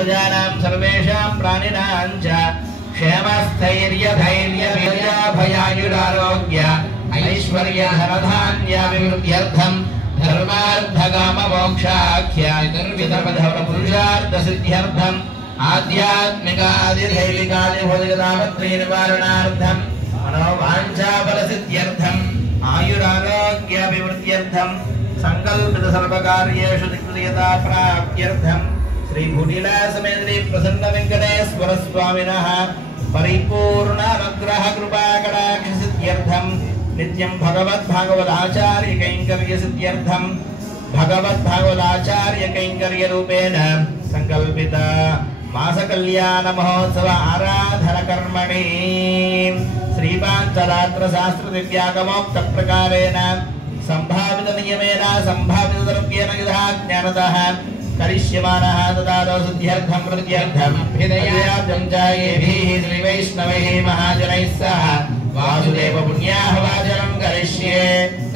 प्रजानां सर्वेषां प्राणिनां च क्षेमस्थैर्य धैर्य वीर्याभयायुरारोग्य ऐश्वर्य धनधान्याभिवृद्ध्यर्थं धर्मार्थकाममोक्षाख्य चतुर्विधपुरुषार्थसिद्ध्यर्थं आध्यात्मिकादिदैविकादिभौतिकतापत्रयनिवारणार्थं मनोवाञ्छाफलसिद्ध्यर्थं आयुरारोग्याभिवृद्ध्यर्थं संकल्पितसर्वकार्येषु दिक्क्रियता प्राप्त्यर्थं श्री भूटिलासमेत श्री प्रसन्न वेंकटेश्वर स्वामिनः परिपूर्णानुग्रह कृपाकटाक्षसिद्ध्यर्थं नित्यं भगवद्भागवताचार्य कैंकर्य सिद्ध्यर्थं भगवद्भागवताचार्य कैंकर्य रूपेण संकल्पित मास कल्याण महोत्सव आराधन कर्मणि श्रीपांचरात्र शास्त्र दिव्यागमोक्त प्रकारेण संभावित नियमेन संभावित द्रव्येन यथा ज्ञानतः करिष्यमानः तदादौ सिद्ध्यर्थं वृद्ध्यर्थं अभ्युदयार्थं च येभिः श्रीवैष्णवैः महाजनैः सह वासुदेव पुण्याहवाचनं करिष्ये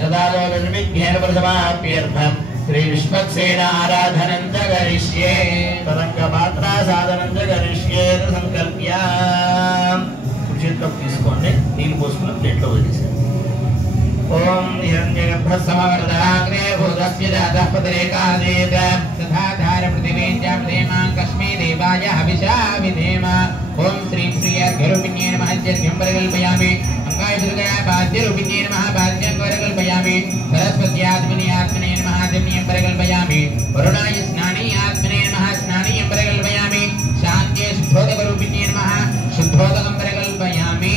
तदादौ निर्विघ्नेन प्रसमाप्यर्थं श्री विश्वक्सेन आराधनं च करिष्ये तरंगपात्रा साधनं च करिष्ये संकल्प्य कुचित् తీసుకోండి నీళ్ళు పోసుకుని ప్లేట్లో వేసేయండి ओम हिरण्यगर्भसमवर्धनाग्ने भूतस्य जातः पदरेकादेत तथा धार पृथिवीञ्च प्रदेमां कस्मै देवाय हविषा विधेम ओम श्रीं श्रीर्घरूपिण्ये नमः अर्घ्यं परिकल्पयामि अंगाय दुर्गया बाध्यरूपिण्ये नमः बाध्यं परिकल्पयामि सरस्वत्यात्मने आत्मने नमः आत्मनीयं परिकल्पयामि वरुणाय स्नानीयात्मने नमः स्नानीयं परिकल्पयामि शान्त्यै शुद्धोदकरूपिण्ये नमः शुद्धोदकं परिकल्पयामि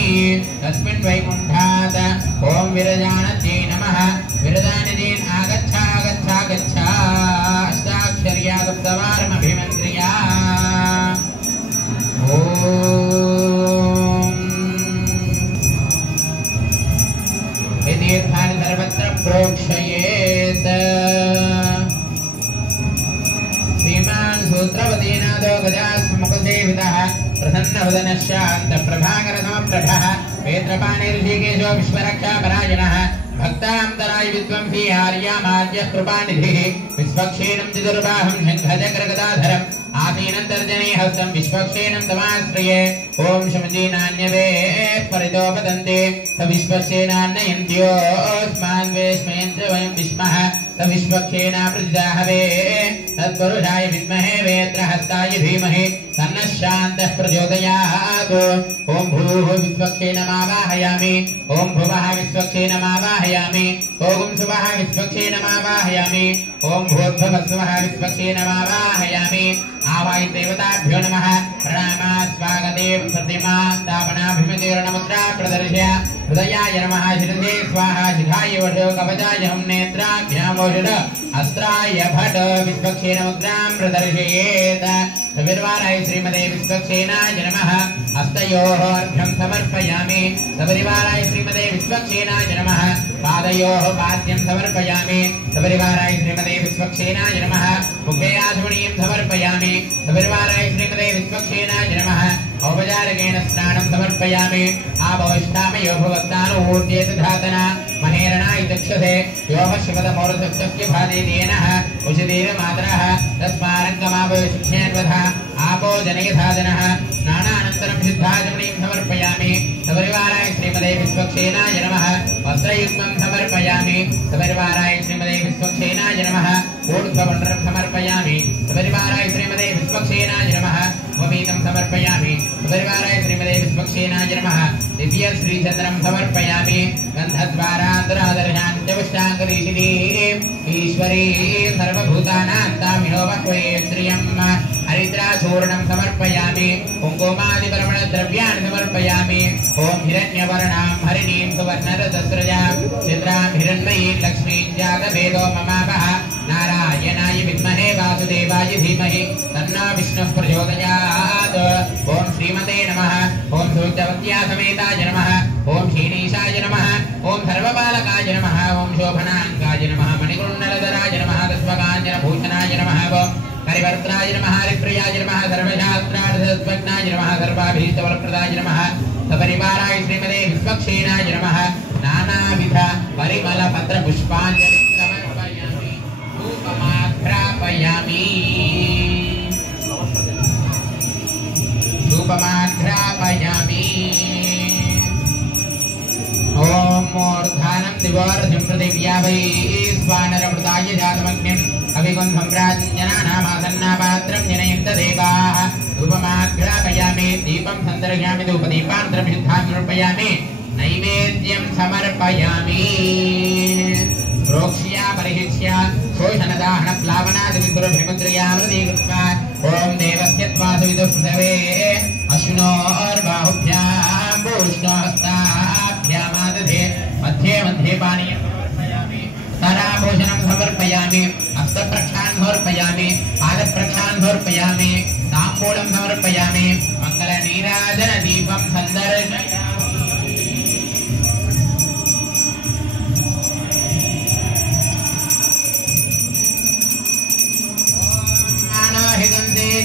तस्मिन् वैकुण्ठात् ओम विरजानते नमः विरजानिदेन आगच्छ आगच्छ आगच्छ अष्टाक्षर्या सप्तवारम् अभिमन्त्र्या ओम तीर्थानि सर्वत्र प्रोक्षयेत् श्रीमान् सूत्रवतीनाथो गजास्मुखसेवितः प्रसन्नवदनः शान्तप्रभाकरसमप्रभः वेत्रपाणि ऋषिकेशो विश्वरक्षापरायणः भक्तान्तराय विद्वंसी आर्यामार्यः कृपानिधिः विश्वक्षेणं चतुर्बाहुं शङ्खचक्रगदाधरम् आसीनं तर्जने हस्तं विश्वक्षेणं तमाश्रये ओम शमदीनान्यवे परितोपतन्ते स विश्वक्षेणान्नयन्त्योऽस्मान् वेश्मयन्त्र वयं विस्मः स विश्वक्षेणा प्रतिदाहवे तत्पुरुषाय विद्महे वेत्रहस्ताय धीमहि तन्नः शान्तः प्रचोदयात् ओम भूः विश्वक्षेणमावाहयामि ओम भुवः विश्वक्षेणमावाहयामि ओम सुवः विश्वक्षेणमावाहयामि ओम भूर्भुवस्सुवः विश्वक्षेणमावाहयामि आवाय देवताभ्यो नमः प्रणामा स्वागते प्रतिमा स्थापनाभिमुखीर्णमुद्रा प्रदर्श्य हृदयाय नमः शिरसे स्वाहा शिखाय वटो कवचाय हम नेत्राभ्यामोषध अस्त्राय भट विश्वक्षेणमुद्रां प्रदर्शयेत् सविर्वाराय श्रीमते विश्वक्षेणाय नमः हस्तयोः अर्घ्यं समर्पयामि सपरिवाराय श्रीमते विश्वक्षेणाय नमः पादयोः पाद्यं समर्पयामि सपरिवाराय श्रीमते विश्वक्षेणाय नमः मुखे आचमनीयं समर्पयामि सपरिवाराय श्रीमते विश्वक्षेणाय नमः औपचारिकेण स्नानं समर्पयामि आभविष्ठामयो भवत्तानूर्जेत धातना महेरणाय चक्षसे योः शिवतमोरचक्षस्य भादेतेनः उषितेरमातरः तस्मारङ्गमाभविशिक्षेन्वधः आपो जनयधाजनः स्नानानन्तरं सिद्धाचमनीं समर्पयामि सपरिवाराय श्रीमते विश्वक्षेणाय नमः वस्त्रयुग्मं समर्पयामि सपरिवाराय श्रीमते विश्वक्षेणाय नमः ऊर्ध्वपुण्ड्रं समर्पयामि सपरिवाराय श्रीमते विश्वक्षेणाय नमः वमीतं समर्पयामि सपरिवाराय श्रीमते विश्वक्षेणाय नमः दिव्य श्रीचन्द्रं समर्पयामि गन्धद्वारान्तरादर्शान्त्यपुष्टाङ्गरीशिनी ईश्वरी सर्वभूतानां तामिनोपक्वये श्रियं हरिद्राचूर्णं समर्पयामि कुङ्कुमादिपरिमलद्रव्याणि समर्पयामि ओम हिरण्यवर्णां हरिणीं सुवर्णरतस्रजां चित्रां हिरण्मयीं लक्ष्मीं जातवेदो ममापः नारायणाय विद्महे वासुदेवाय धीमहि तन्नो विष्णुः प्रचोदयात् ओम श्रीमते नमः ओम सूर्यवत्या समेताय नमः ओम श्रीनीशाय नमः ओम सर्वपालकाय नमः ओम शोभनाङ्गाय नमः मणिकुण्डलधराय नमः तस्वकाञ्चनभूषणाय नमः ओम हरिवर्त्राय नमः हरिप्रियाय नमः सर्वशास्त्रार्थतत्त्वज्ञाय नमः सर्वाभीष्टवरप्रदाय नमः सपरिवाराय श्रीमते विश्वक्षेणाय नमः नानाविध परिमलपत्रपुष्पाञ्जलिं समर्पयामि धूपमाघ्रापयामि घ्रापयामि ओम मूर्धानं दिवोर्धिं पृथिव्या वै स्वानरमृताय जातमग्निम् अभिगुं सम्राजनानामासन्नापात्रं जनयन्त देवाः धूपमाघ्रापयामि दीपं सन्दर्शयामि धूपदीपान्तरं शुद्धां समर्पयामि नैवेद्यं समर्पयामि प्रोक्ष्या परिशिष्य शोषणदाहन प्लावनादिविद्रुभिमुद्रयामृति कृत्वा ओम देवस्य त्वासविदुः पृथवे अश्विनोर्बाहुभ्यां पूष्णोहस्ताभ्यामादधे मध्ये मध्ये पानीयं समर्पयामि तराभूषणं समर्पयामि हस्तप्रक्षालनं समर्पयामि पादप्रक्षालनं समर्पयामि ताम्बूलं समर्पयामि मङ्गलनीराजनदीपं सन्दर्शयामि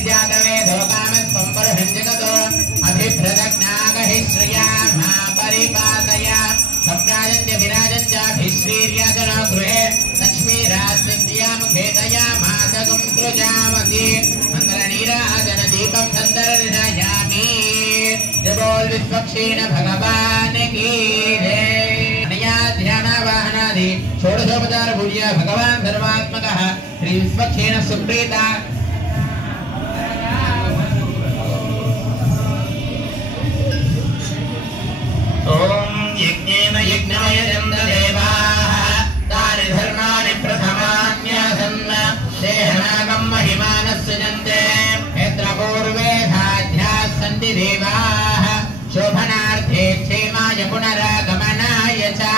जातवेदो कामस्पम्बरहञ्जगतो अभिप्रदग्नागहिश्रिया मा परिपादया सम्राजन्त्य विराजन्त्याभिश्रीर्याजनो गृहे लक्ष्मीराजन्त्यामुखेतया मातगुं सृजामसि मङ्गलनीराजनदीपं सन्दर्शयामि जबोल विश्वक्षीण भगवान् की जय नया ध्यानावाहनादि षोडशोपचार पूज्य भगवान् सर्वात्मकः श्री विश्वक्षीण सुप्रीता ओम यज्ञेन यज्ञमयजन्त देवाः तानि धर्माणि प्रथमान्यासन् देहनागं महिमानः सृजन्ते यत्र पूर्वे साध्याः सन्ति देवाः शोभनार्थे क्षेमाय पुनरागमनाय च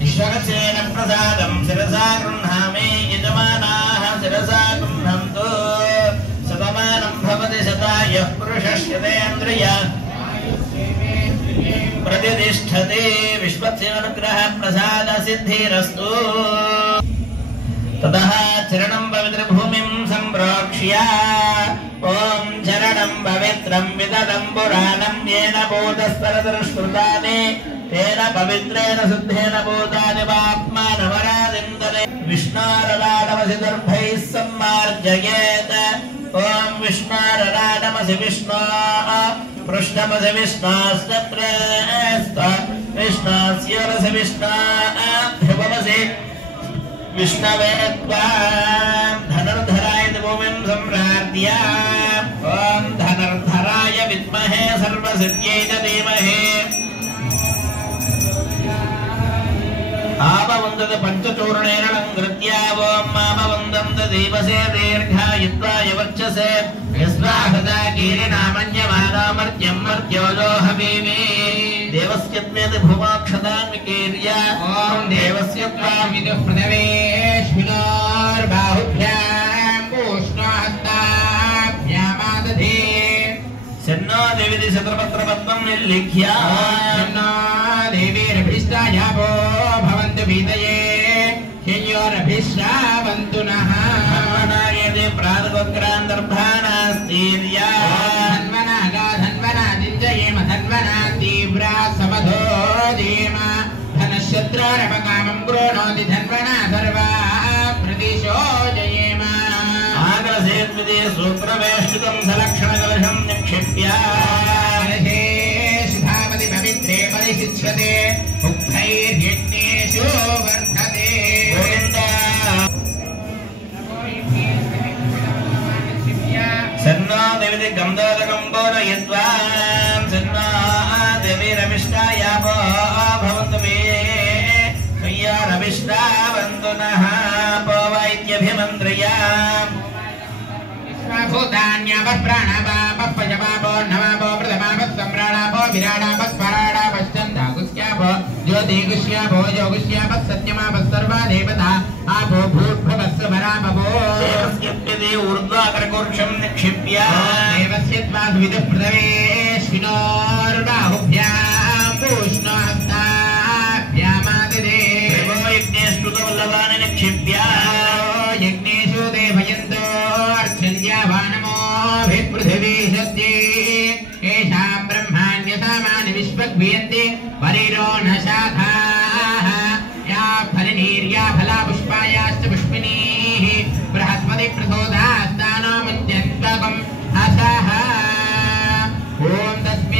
विश्वक्षेण प्रसादं शिरसा गृह्णामि यजमानाः शिरसा गृह्णन्तु शतमानं भवति शतायुः पुरुषस्यतेन्द्रिय प्रतिष्ठते विश्वक्षेणानुग्रह प्रसाद सिद्धिरस्तु ततः चरणं पवित्रभूमिं सम्प्रोक्ष्य ओम चरणं पवित्रं विददं पुराणं येन भूतस्तरदृष्कृतानि तेन पवित्रेण शुद्धेन भूतानि पाप्मानवरादिन्दरे विष्णोरराडमसि दर्भैः सम्मार्जयेत् ओम विष्णोरराडमसि विष्णो पृष्ठमसि विष्णास्य प्रेस्त विष्णास्योरसि विष्णाभ्युपमसि विष्णवे त्वा धनुर्धराय भूमिं सम्प्रार्थ्य ओम धनुर्धराय विद्महे सर्वसिद्ध्यै च धीमहि आववन्दत पञ्चचूर्णेन लङ्कृत्य ओम मामवन्दन्त देवसे दीर्घायुत्वाय वर्चसे यस्वाहदा कीरिनामन्यमानो मर्त्यं मर्त्योजो हवीमि देवस्य त्वेति भूमोक्षदान्विकीर्य ओम देवस्य त्वामिदुः पृथवेश्विनोर्बाहुभ्यां पूष्णोहस्ताभ्यामादधे शन्नो देवी शतपत्रपद्मं निल्लिख्य शन्नो देवीरभिष्टायापो भवन्तु भीतये ह्ययोरभिश्रावन्तु नः मन्वनायते प्रातुग्रान्तर्भानास्तीर्या धन्वनागा धन्वनादिञ्जयेम धन्वना तीव्रा समधो देम धनशत्रोरपकामं गृह्णोति धन्वना सर्वा प्रतिशो जयेम आगलसेत्विदे सूत्रवेष्टितं सलक्षणकलशं निक्षिप्य कलशेषधावति पवित्रे परिशिच्यते उक्थैर्यज्ञेषु वर्धते सन्नो देवी गन्धोदकं बोधयित्वा सन्नो देवीरविष्टायापो भवन्तु मे त्वय्यारविष्टावन्तु नः पवैत्यभिमन्त्र्या भूतान्यापः प्राणापापः पञ्चपापो नवापो प्रथमापः सम्राणापो विराडापः स्वराडापः छन्दागुष्यापो ज्योतिगुष्यापो योगुष्यापः सत्यमापः सर्वा देवता आपो भूर्भुवस्व परापो देवस्यप्यते ऊर्ध्वाकरकोर्क्षं निक्षिप्य देवस्य त्वाद्विदुः पृथवेश्विनोर्बाहुभ्यां पूष्णोहस्ताभ्यामादधे देवो यज्ञेष्वल्लभानि निक्षिप्य यज्ञेषु देवयन्तो अर्चन्द्यावानमोऽभिपृथिवी सद्ये येषां ब्रह्माण्यसामानि विश्वग्वियन्ति वरिरो न शाखाः या फलनीर्या फला पुष्पायाश्च पुष्पिनीः बृहस्पति प्रसोदास्तानो मध्यन्तकम् असः ॐ तस्मै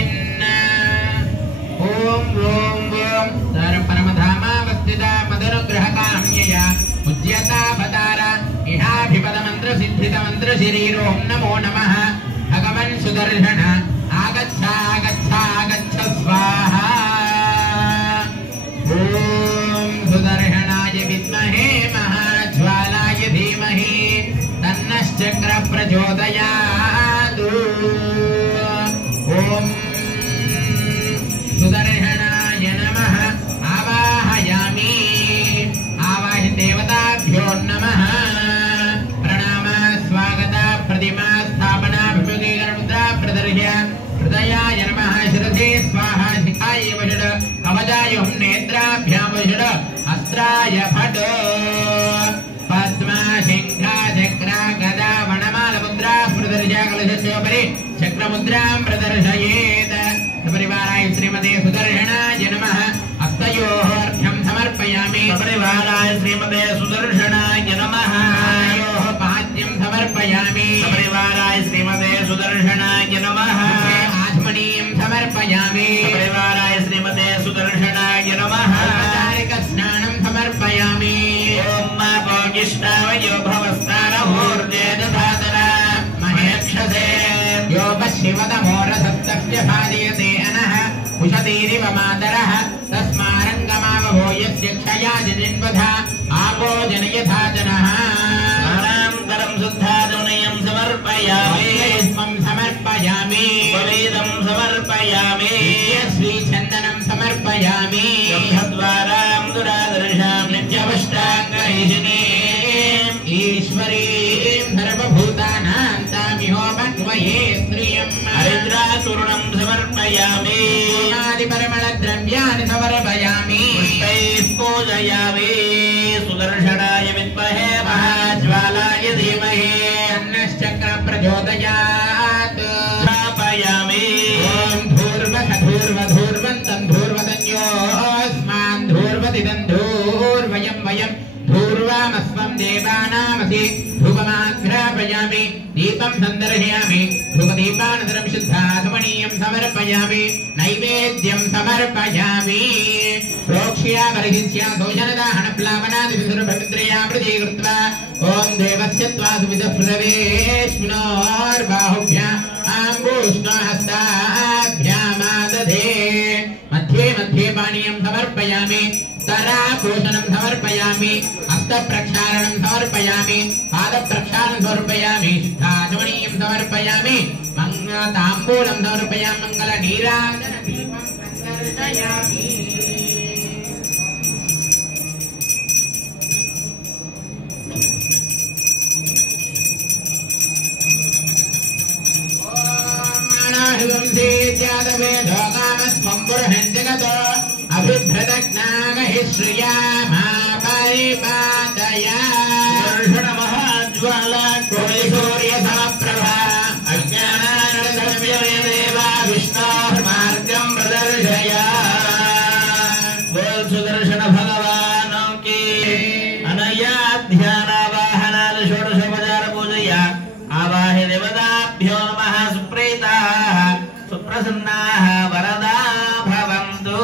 शरीरों नमो नमः भगवन् सुदर्शन आगच्छ आगच्छ आगच्छ स्वाहा ओम सुदर्शनाय विद्महे महाज्वालाय धीमहि तन्नश्चक्र प्रचोदयात् ओम सुदर्शनाय नमः आवाहयामि आवाहि देवताभ्यो नमः प्रणाम स्वागत प्रतिमा स्थापना विमुखीकरणमुद्रा प्रदर्श्य हृदयाय नमः शिरसे स्वाहा शिखाय वषड कवचाय नेत्राभ्यां वषड अस्त्राय फट पद्मा शंखा चक्र गदा वनमाल मुद्रा प्रदर्श्य कलशस्योपरि चक्रमुद्रां प्रदर्शयेत् परिवाराय श्रीमते सुदर्शनाय नमः हस्तयोः अर्घ्यं समर्पयामि परिवाराय श्रीमते सुदर्शनाय नमः हस्तयोः पाद्यं समर्पयामि परिवाराय श्रीमते सुदर्शनाय नमः आत्मनीयं समर्पयामि परिवाराय श्रीमते सुदर्शनाय नमः स्नानं समर्पयामि ओम भोगिष्ठावयो भवस्नानमूर्ते दधातरा महेक्षसे यो पश्यवदमोरसस्तस्य भादयते अनः उषतीरिव मातरः तस्मारङ्गमावभूयस्य क्षयादिनिन्वधा आपो जनयथा जनः अनन्तरं शुद्धादुनयं समर्पयामि स्मं समर्पयामि बलिदं समर्पयामि श्रीचन्दनं समर्पयामि गन्धद्वारां दुरादर्शां नित्यवष्टाङ्गैषिणीम् ईश्वरीं सर्वभूतानां तामिहोपन्वये श्रियं हरिद्राचूर्णं समर्पयामि परिमलद्रव्याणि समर्पयामि पुष्पैः पूजयामि सुदर्शनाय विद्महे महाज्वालाय धीमहि अन्नश्चक्र प्रचोदयात् स्थापयामि ॐ धूर्वधूर्वधूर्वन्तं धूर्वदन्योऽस्मान् धूर्वदिदं धूर्वयं वयं धूर्वामस्वं देवानामसि धूपमाघ्रापयामि दीपं सन्दर्शयामि धूपदीपानन्तरं शुद्धाधमनीयं समर्पयामि नैवेद्यं समर्पयामि प्रोक्ष्या परिहित्या दोषनदाहनप्लावनादिविसुरपवित्रया प्रतीकृत्वा ॐ देवस्य त्वादुविदः प्रवेश्विनोर्बाहुभ्याम् आम्बूष्णहस्ताभ्यामादधे मध्ये मध्ये पानीयं समर्पयामि तरापोषणं समर्पयामि हस्तप्रक्षालनं समर्पयामि पादप्रक्षालनं समर्पयामि शुद्धाचमनीयं समर्पयामि ताम्बूलं समर्पयामि मङ्गलनीराजनदीपं समर्पयामि अभिभ्रतज्ञागहिश्रियामा परिपादया महाज्वाला कोटि सूर्यसमप्रभा अज्ञानानन्दव्यमेदेवा विष्णोर्मार्गं प्रदर्शय बोल सुदर्शन भगवान की अनया ध्यानावाहनाल षोडशोपचार पूजया आवाहि देवताभ्यो नमः सुप्रीताः सुप्रसन्नाः वरदा भवन्तु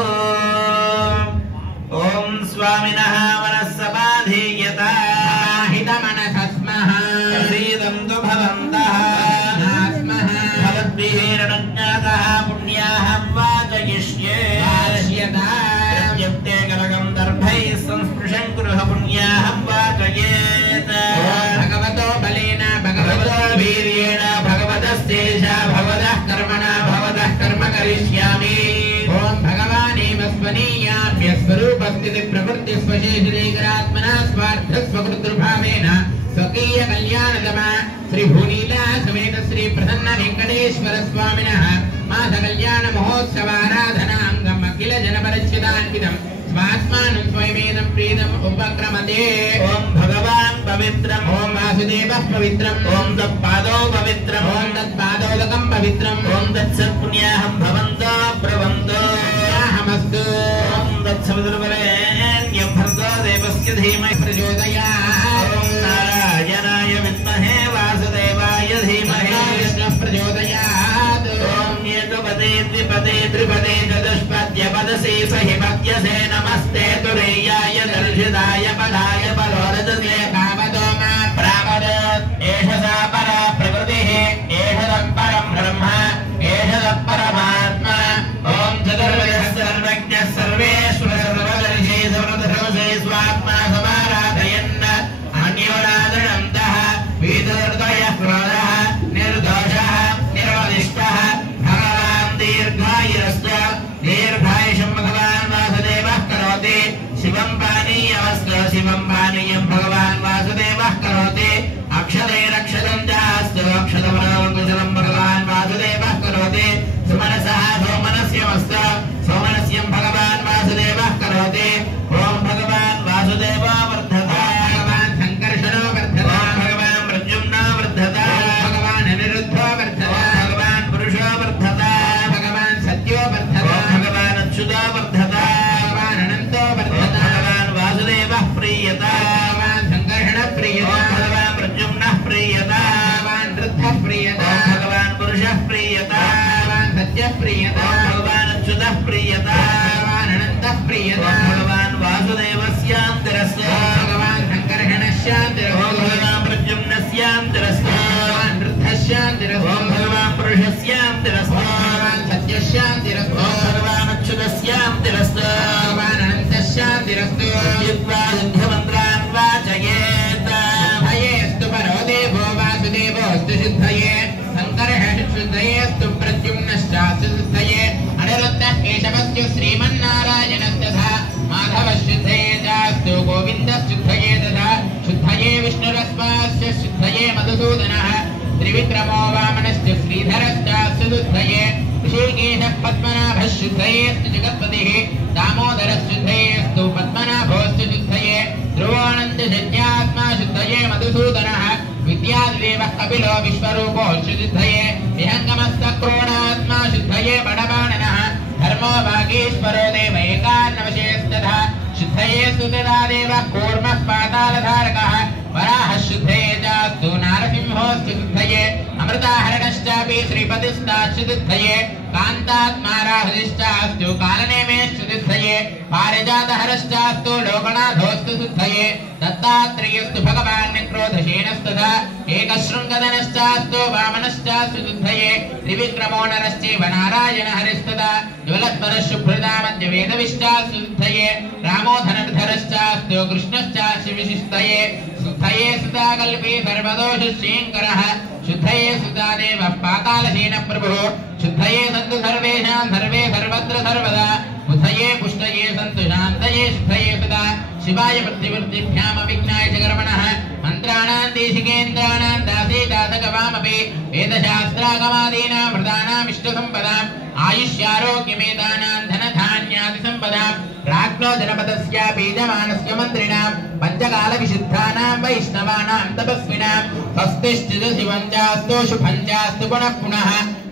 ॐ स्वामिनः मनस्समाधीयता हितमनसस्मः प्रसीदन्तु भवन्तः भवद्भिः रणज्ञातः पुण्याहं वाचयिष्ये प्रत्यक्ते कनकं दर्भैः संस्पृशं कुरुः पुण्याहं वाचयेत् भगवतो बलेन भगवतो वीर्येण भगवतस्तेजा भगवतः कर्मणा भगवतः कर्म करिष्यामि ॐ भगवानेव स्वनीयाभ्यस्वरूपस्थिति प्रवृत्ति स्वशेषरेकरात्मना स्वार्थस्वकृतृभावेन स्वकीय कल्याणतमा श्री भूनीला समेत श्री प्रसन्न वेंकटेश्वर स्वामिनः मास कल्याण महोत्सवाराधनांगम अखिल जनपरिचितान्वितं स्वात्मानं स्वयमेनं प्रीतम् उपक्रमते ओम भगवान् पवित्रम् ओम वासुदेवः पवित्रम् ओम तत्पादौ पवित्रम् ओम तत्पादोदकं पवित्रम् ओम तत्सत्पुण्याहं भवन्तो ब्रवन्तो अहमस्तु ओम तत्सवितुर्वरेण्यं भर्गो देवस्य धीमहि प्रचोदयात् ओम नारायणाय विद्महे वासुदेवाय धीमहि कृष्णः प्रचोदयात् ओम एकपदे द्विपदे त्रिपदे चतुष्पद्यपदसे सहिपद्यसे नमस्ते तुरीयाय दर्शिताय पदाय बलोरजसे भावतो मा प्रावदत् एष सा परा पुरुषस्यां तिरस्तु सत्यस्यां तिरस्तु भगवान् अच्युतस्यां तिरस्तु भगवान् अनन्तस्यां तिरस्तु युक्त्वा युद्धमन्त्रान् वाचयेत् शुद्धयेस्तु परो देवो वासुदेवोऽस्तु शुद्धये शङ्करः शुद्धयेस्तु प्रद्युम्नश्चास्तु शुद्धये अनिरुद्धः केशवस्तु श्रीमन्नारायणस्तथा माधवः शुद्धये चास्तु गोविन्दश्चुद्धये तथा शुद्धये विष्णुरस्मास्य शुद्धये मधुसूदनः त्रिविक्रमो वामनश्च श्रीधरश्चास्तु शुद्धये ऋषिकेशः पद्मनाभः शुद्धयेस्तु जगत्पतिः दामोदरः शुद्धयेस्तु पद्मनाभोऽस्तु शुद्धये ध्रुवानन्दशय्यात्मा शुद्धये मधुसूदनः विद्यादेवः कपिलो विश्वरूपोऽस्तु शुद्धये विहङ्गमस्तक्रोणात्मा शुद्धये बडबाणनः धर्मो भागेश्वरो देव एकान्नवशेस्तथा शुद्धये सुतदा देवः कूर्मः पातालधारकः वराहः शुद्धये चास्तु नारसिंहोऽस्तु शुद्धये अमृताहरणश्चापि श्रीपतिस्तास्तु शुद्धये कान्तात्मा राहुलिश्चास्तु कालनेमेस्तु शुद्धये पारिजातहरश्चास्तु लोकनाथोऽस्तु शुद्धये दत्तात्रेयस्तु भगवान् क्रोधशेनस्तथा एकशृङ्गदनश्चास्तु वामनश्चास्तु शुद्धये त्रिविक्रमो नरश्चैव नारायणहरिस्तथा ज्वलत्परशुभृता मध्यवेदविश्चास्तु शुद्धये रामो धनुर्धरश्चास्तु कृष्णश्चास्तु विशिष्टये शुद्धये सुता कल्पे सर्वदोषशङ्करः शुद्धये सुता देवः पातालसेन प्रभुः शुद्धये सन्तु सर्वेषां सर्वे सर्वत्र सर्वदा बुद्धये पुष्टये सन्तु शान्तये शुद्धये सुता शिवाय प्रतिवृत्तिभ्याम् अविघ्नाय च कर्मणः मन्त्राणां देशिकेन्द्राणां दासे दासकवामपि वेदशास्त्रागमादीनां वृतानाम् इष्टसम्पदाम् आयुष्यारोग्यमेतानां धनधान्यादिसम्पदां राज्ञो जनपदस्य बीजमानस्य मन्त्रिणां पञ्चकालविशुद्धानां वैष्णवानां तपस्विनां स्वस्तिश्चिदशिवञ्चास्तु शुभञ्चास्तु पुनः पुनः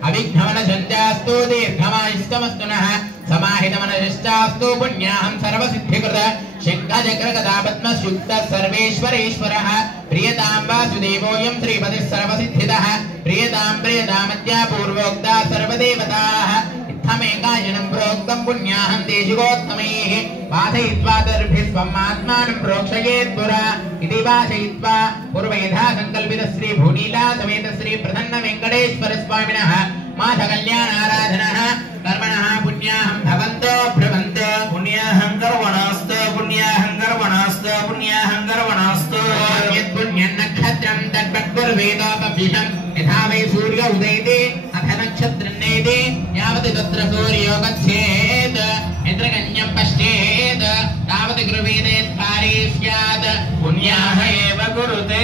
अविघ्नमनशञ्चास्तु दीर्घमायुष्टमस्तु नः समाहितमनश्चास्तु पुण्याहं सर्वसिद्धिकृत शङ्खचक्रगदा पद्मस्युक्तः सर्वेश्वरेश्वरः प्रियतां वासुदेवोऽयं श्रीपतिः सर्वसिद्धिदः प्रियतामद्या पूर्वोक्ता सर्वदेवताः इत्थमेकायनं प्रोक्तं पुण्याहं देशिकोत्तमैः वासयित्वा दर्भिः स्वम् आत्मानं प्रोक्षयेत् पुरा इति वासयित्वा पूर्वयथा संकल्पित श्री भूनीला समेत श्री प्रसन्न वेंकटेश्वर स्वामिनः माधकल्याणाराधनः कर्मणः पुण्याहं भवन्तो भ्रवन्तो पुण्याहं कर्मणास्तु पुण्याहं कर्मणास्तु पुण्याहं कर्मणास्तु यत् पुण्यं नक्षत्रं तद्वद्गुर्वेदोपविशं यथा वै सूर्य उदयते अथ नक्षत्रं नेते यावत् तत्र सूर्यो गच्छेत् यत्र कन्यं पश्येत् तावत् गुरुवेदेत्कारे स्यात् पुण्याह एव कुरुते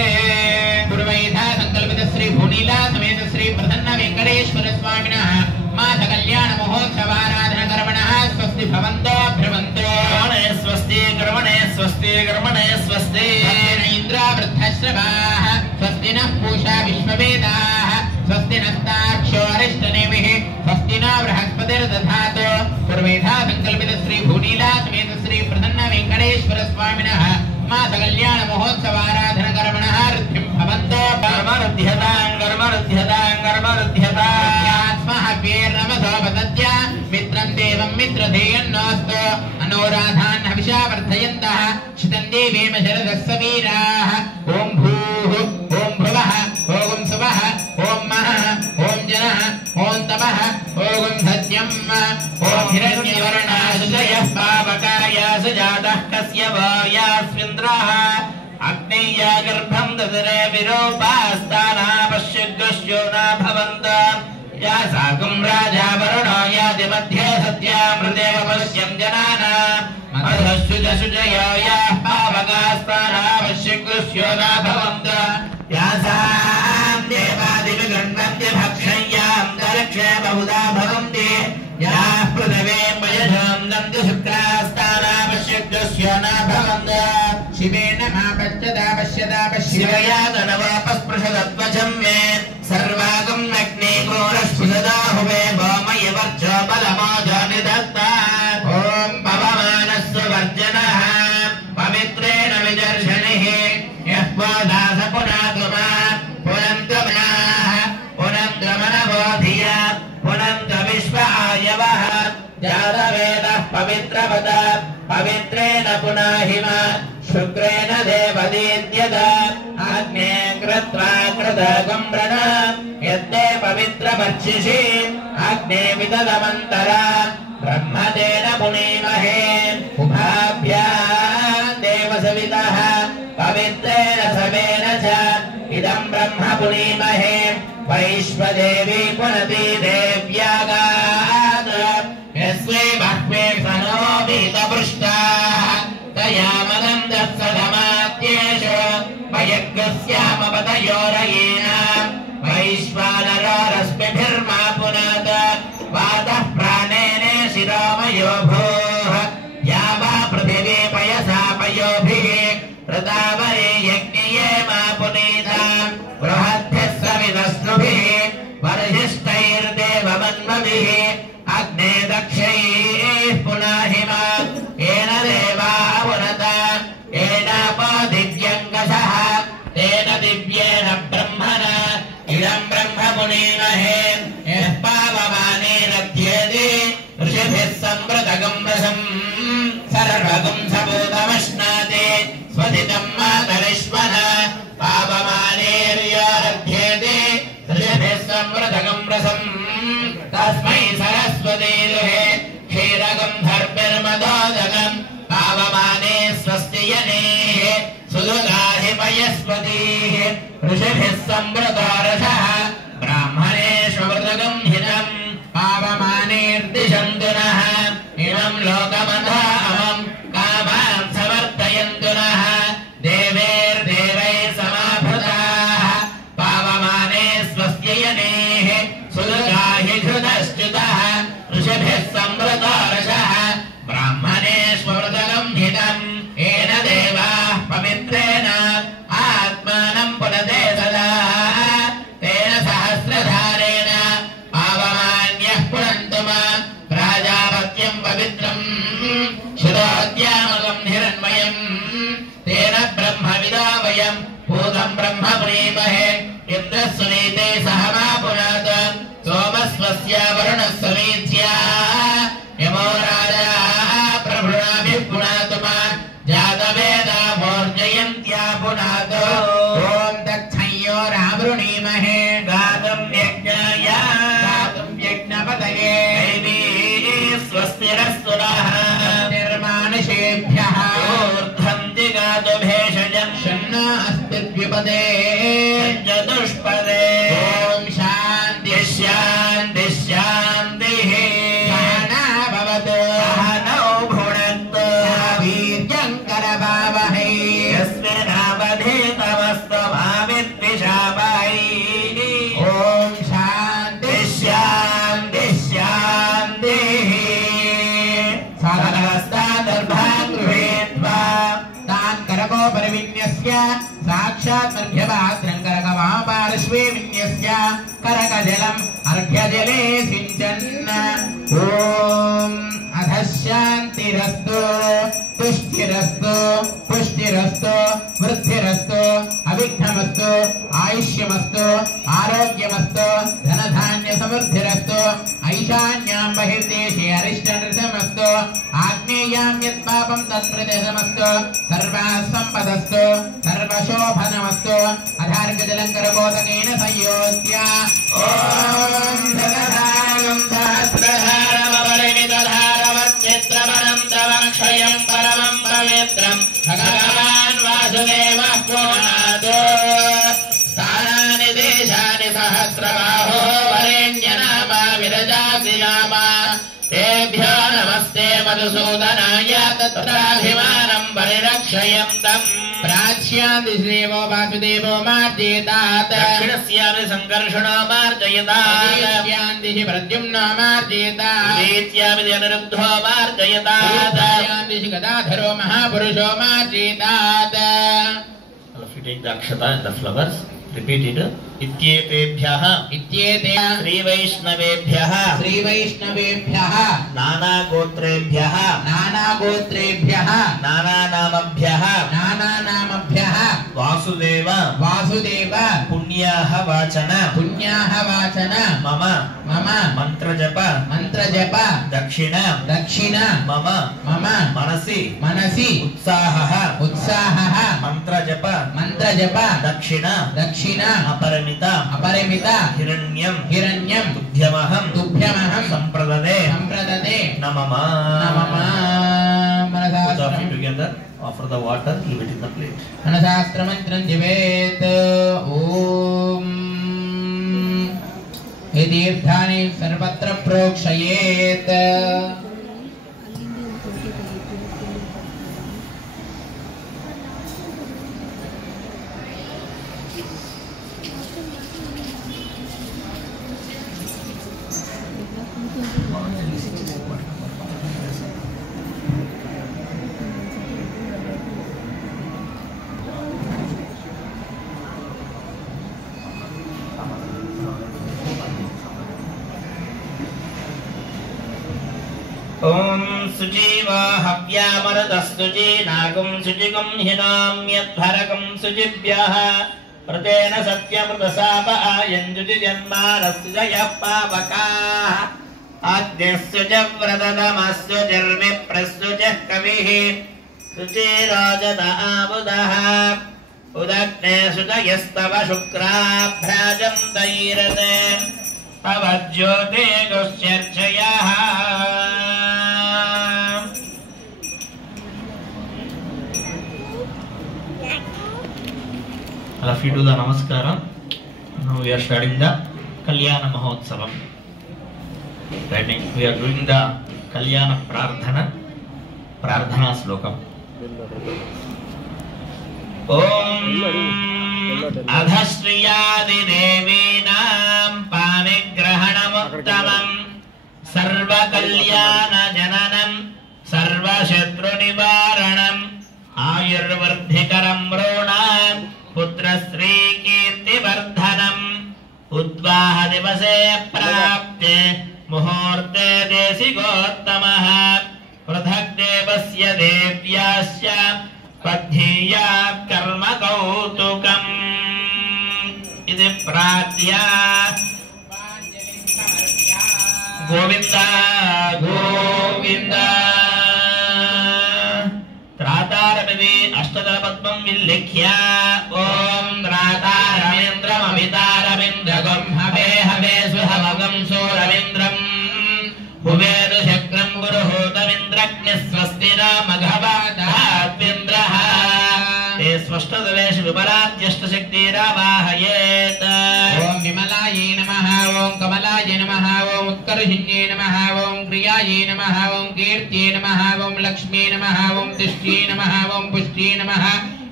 पूर्वयथा संकल्पित श्री भूनीला समेत श्री प्रसन्न वेंकटेश्वर स्वामिनः माध कल्याण महोत्सवाराधन कर्मणः स्वस्ति भवन्तो भ्रवन्तो स्वस्ति कर्मणे स्वस्ति कर्मणे स्वस्ति इंद्रावृद्धश्रवाः स्वस्ति नः पूषा विश्ववेदाः स्वस्ति नस्ताक्षो अरिष्टनेमिः स्वस्ति न बृहस्पतिर्दधातु पूर्वेधा संकल्पित श्री भूनीला समेत श्री प्रसन्न वेंकटेश्वर स्वामिनः माध कल्याण महोत्सवाराधन कर्मणः ऋद्धिं भवन्तो कर्मरुध्यतां कर्मरुध्यतां कर्मरुध्यतां वीर्नमसोपतद्य मित्रं देवं मित्रधेयन्नोऽस्तु अनोराधान् हविषा वर्धयन्तः शितं देवेम शरदः सवीराः ॐ भूः ॐ भुवः ॐ सुवः ॐ महः ॐ जनः ॐ तपः ॐ सत्यम् ॐ हिरण्यवर्णाशयः पावकाय सुजातः कस्य वायास्विन्द्रः अग्नेया गर्भं ददरे विरूपास्तानापश्युद्दुष्यो न भवन्त या साकं राजा वरुणो याति मध्ये सत्यामृतेव पश्यन् जनानाम् मधुश्रुतशुचयो याः पावकास्तानापश्युद्दुष्यो न भवन्त यासां देवादिविगण्वन्ति भक्षय्यां दरक्षे बहुधा भवन्ति याः पृथिवे मयजां दन्ति शुक्रास्तानापश्युद्दुष्यो न भवन्त शिवेन मा पश्यदा पश्यदा पश्यया गणवापस्पृशदत्वचं मे सर्वागं नग्ने घोरस्फुसदा हुवे भौमयवर्चो बलमोजनिदत्ता ॐ पवमानस्य वर्जनः पवित्रेण विदर्शनिः यः पोदास पुनातुमा पुनन्त्रमनाः पुनन्त्रमनबोधिया पुनन्त्रविश्व आयवः जातवेदः पवित्रपद पवित्रेण पुनाहिमा शुक्रेण देवदीद्यत आग्ने कृत्राकृतगं व्रण यद्दे पवित्रवर्चिषि अग्ने विदधमन्तरा ब्रह्मतेन पुनीमहे उभाभ्यां देवसवितः पवित्रेण सवेन च इदं ब्रह्म पुनीमहे वैश्वदेवी पुनति देव्यागात् यस्मै बह्वे सनोऽपीतपृष्टाः तया मदं दत्सदमात्येषु वयज्ञस्यामपतयोरयेन वैश्वानरो रश्मिभिर्मा पुनाद वातः प्राणेन शिरोमयो भूः या वा पृथिवी पयसा पयोभिः ऋतावरे यज्ञये मा पुनीता बृहद्भिः सविदस्नुभिः वर्धिष्ठैर्देवमन्वभिः अग्ने दक्षैः पुनाहिमा येन देवा पुनता येनापो दिव्यङ्गसः तेन दिव्येन ब्रह्मणा इदं ब्रह्म पुनीमहे यः पावमाने रथ्येति ऋषिभिः संवृतगं रसं सर्वगं सबूतमश्नाति स्वधितं मातरिश्वः पावमानेर्यो रथ्येति ऋषिभिः संवृतगं रसं तस्मै सरस्वती दुहे क्षीरगं धर्मिर्मदोदकं पावमाने स्वस्ति यनेः सुदुगाहि पयस्पतिः ऋषिभिः संवृतो रसः ब्राह्मणेष्वमृतगं हितं पावमानेर्दिशन्तु नः इमं लोकमथामं कामां समर्थयन्तु नः देवैर्देवैः समाभृताः पावमाने स्वस्य यनेः सुदुगाहि घृतश्च्युतः ऋषिभिः संवृतो रसः ब्राह्मणेष्वमृतगं हितं येन देवाः पवित्रेण आत्मानं पुनते सदा तेन सहस्रधारेण पावमान्यः पुनन्तु मा प्राजापत्यं पवित्रं शिरोद्यामकं हिरण्मयं तेन ब्रह्मविदा वयं भूतं ब्रह्म पुनीमहे इन्द्रस्वनीते सह मा पुनात सोमस्वस्य वरुणः समीच्या यमो राजा प्रभृणाभिः पुनातु मा जातवेदा मोर्जयन्त्या पुनातो ॐ दक्षयोरावृणीमहे गातुं यज्ञाय गातुं यज्ञपतये दैवी स्वस्तिरस्तु नः निर्मानुषेभ्यः ऊर्ध्वं दिगातु भेषजं शन्नो अस्ति द्विपदे चतुष्पदे ॐ शान्ति शान्ति शान्तिः सहना भवतु सहनौ भुनक्तु वीर्यं करवावहै यस्मिन्नावधीतमस्तु मा विद्विषावहै ॐ शान्ति शान्ति शान्तिः साधनस्तादर्भान् गृहीत्वा तान् करकोपरिविन्यस्य साक्षात् अर्घ्यपात्रं करकवापार्श्वे विन्यस्य करकजलम् अर्घ्यजले सिञ्चन् ॐ अधः शान्तिरस्तु तुष्टिरस्तु पुष्टिरस्तु वृद्धिरस्तु अविघ्नमस्तु आयुष्यमस्तु आरोग्यमस्तु धनधान्यसमृद्धिरस्तु ऐशान्यां बहिर्देशे अरिष्टनृतमस्तु आग्नेयां यत् पापं तत्प्रदेशमस्तु सर्वासम्पदस्तु सर्वशोभनमस्तु अधार्घजलं करकोदकेन संयोज्य ॐ जगधारं सहस्रधारमपरिमितधारवच्चित्रमनन्तमक्षयं परमं पवित्रं भगवान् वासुदेवः पुनातो स्थानानि देशानि सहस्रबाहो वरेण्यनामा विरजाति नामा तेभ्यो नमस्ते मधुसूदनाय तत्राभिमानं परिरक्षयन्तम् प्राच्यादि देवो वासुदेवो मार्जयेतात् दक्षिणस्यादि सङ्कर्षणो मार्जयेतात् द्वितीयादिशि प्रद्युम्नो मार्जयेतात् तृतीयादिशि अनिरुद्धो मार्जयेतात् चतुर्थ्यादिशि गदाधरो महापुरुषो मार्जयेतात्. If you take the akshata and the flowers, repeat it. इत्येतेभ्यः इत्येते श्रीवैष्णवेभ्यः श्रीवैष्णवेभ्यः नानागोत्रेभ्यः नानागोत्रेभ्यः नानानामभ्यः नानानामभ्यः वासुदेव वासुदेव पुण्याः वाचन पुण्याः वाचन मम मम मंत्रजप मंत्रजप दक्षिण दक्षिण मम मम मनसि मनसि उत्साहः उत्साहः मंत्रजप जप दक्षिण दक्षिण अपरिमित हिरण्यं तुभ्यमहं संप्रददे नमः together offer the water, leave it in the plate. मनशास्त्र मंत्रं जपेत ओम हे तीर्थानि सर्वत्र प्रोक्षयेत ओम सुजीवा हव्यामरदस्तुजी नागं सुजिगं हिनाम्यद्भरकं सुजिभ्यः प्रतेन सत्यमृतसाप आयञ्जुजि जन्मानस्य जयः पावकाः आद्यस्य च व्रततमस्य जर्मिप्रस्य च कविः सुचिराजत आमुदः उदग्ने सुजयस्तव शुक्राभ्राजं दैरते पवज्योतिर्गुश्चर्चयः All of you do the namaskaram. Now we are starting the Kalyana Mahotsavam. That means we are doing the Kalyana Prarthana Slokam. Om Adhashriyadi Devinam Panigrahanamuttamam Sarva Kalyana Jananam Sarva Shatru Nivaranam Ayurvardhikaram Ronam पुत्र श्री कीर्ति वर्धनम उद्वाह दिवसे प्राप्ते मुहूर्ते देशिकोत्तमः पृथक् देवस्य देव्याश्च पद्धीया कर्म कौतुकम् इति प्रार्थ्या गोविंद गोविंद त्रातारमिति अष्टदलपद्मं विल्लिख्य ओम त्रातारमेन्द्रममितारमिन्द्रगं हवे हवे सुहवगं सोरविन्द्रं हुवेदु शक्रं गुरुहूतमिन्द्रग्निः स्वस्ति न मघवादात्विन्द्रः ते स्पष्टदवेश विपराद्यष्टशक्तिरावाहयेत् ओम विमलायै नमः ओम कमलायै नमः ओम उत्कर्षिण्यै नमः ओम क्रियायै नमः ओम कीर्त्यै नमः ओम लक्ष्मी नमः ओम तुष्ट्यै नमः ओम पुष्ट्यै नमः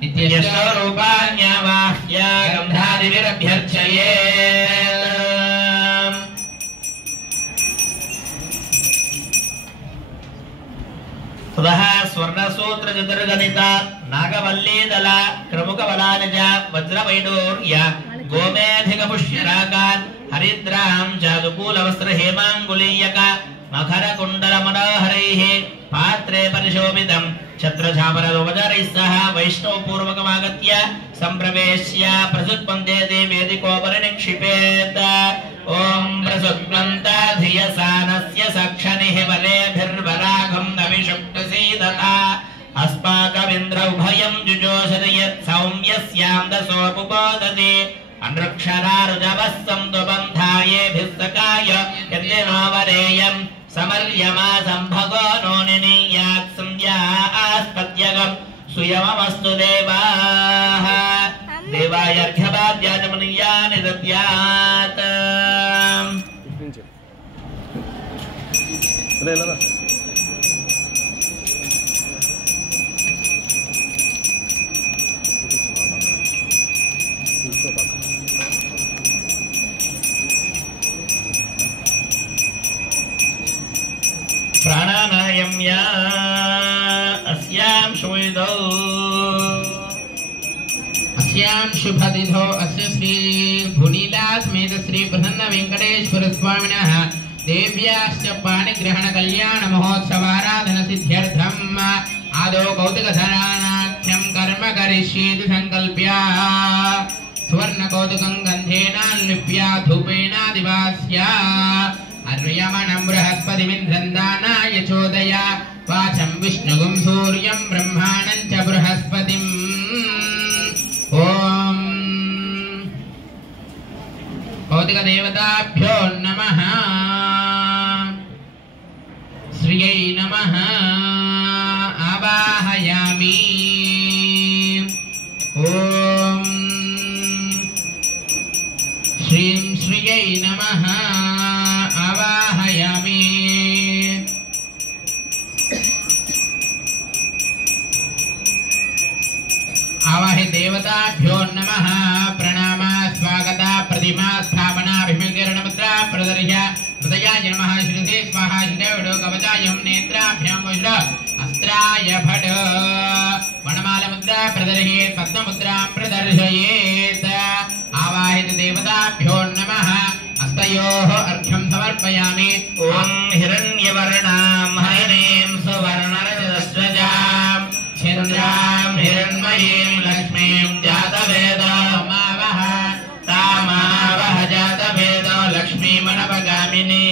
इत्यष्टरूपाण्यवाह्य गन्धादिभिरभ्यर्चयेत् ततः स्वर्णसूत्र चतुर्गणित नागवल्लीदल क्रमुकबलानिज वज्रवैडूर्य गोमेधिकपुष्यरागान् हरिद्रां चादुकूलवस्त्र हेमाङ्गुलीयक मकरकुण्डलमनोहरैः पात्रे परिशोभितं छत्रछामरदोपचारैः सह वैष्णवपूर्वकमागत्य सम्प्रवेश्य प्रसुत्पन्देति वेदिकोपरि निक्षिपेत् ॐ प्रसुत्पन्ता धियसानस्य सक्षनिः बलेभिर्वराघं नविषुक्तसीदता अस्माकमिन्द्र उभयं जुजोषद यत् सौम्यस्यां दशोपुबोधति अनृक्षरारुजवः सन्तुबन्धायेभिस्तकाय यद्दिनो वरेयं समर्यमा सम्भगो नो निनीयात् संध्यास्पत्यगं सुयममस्तु देवाः देवायर्घ्यपाद्याचमनीयानि दद्यात् प्राणानायम्य अस्यां शुभदिधौ शुभदिधौ अस्य श्री भुनीला समेत श्री प्रसन्न वेंकटेश्वर स्वामिनः देव्याश्च पाणिग्रहण कल्याण महोत्सवाराधन सिद्ध्यर्थम् आदौ कौतुकधरानाख्यं कर्म करिष्येति संकल्प्य सुवर्ण कौतुकं गन्धेनान्लिप्य धूपेनादिवास्य अर्यमणं बृहस्पतिमिन्द्रन्दानाय चोदय वाचं विष्णुगुं सूर्यं ब्रह्माणं च बृहस्पतिम् ॐ भौतिकदेवताभ्यो नमः श्रियै नमः आवाहयामि ॐ श्रीं श्रियै नमः आवाहयामि आवाहि देवताभ्यो नमः प्रणाम स्वागत प्रतिमा स्थापना अभिमुखीकरण मुद्रा प्रदर्श्य हृदयाय नमः श्रीसे स्वाहा श्रीदेवडो कवचाय नेत्राभ्यां वज्र अस्त्राय भट वनमाल मुद्रा प्रदर्शयेत् पद्ममुद्रां प्रदर्शयेत् आवाहित देवताभ्यो नमः हस्तयोः अर्घ्यं समर्पयामि ॐ हिरण्यवर्णां हरिणीं सुवर्णरजतस्वजां चन्द्रां हिरण्मयीं लक्ष्मीं जातवेदमावह तामावह जातवेदो लक्ष्मीमनवगामिनीं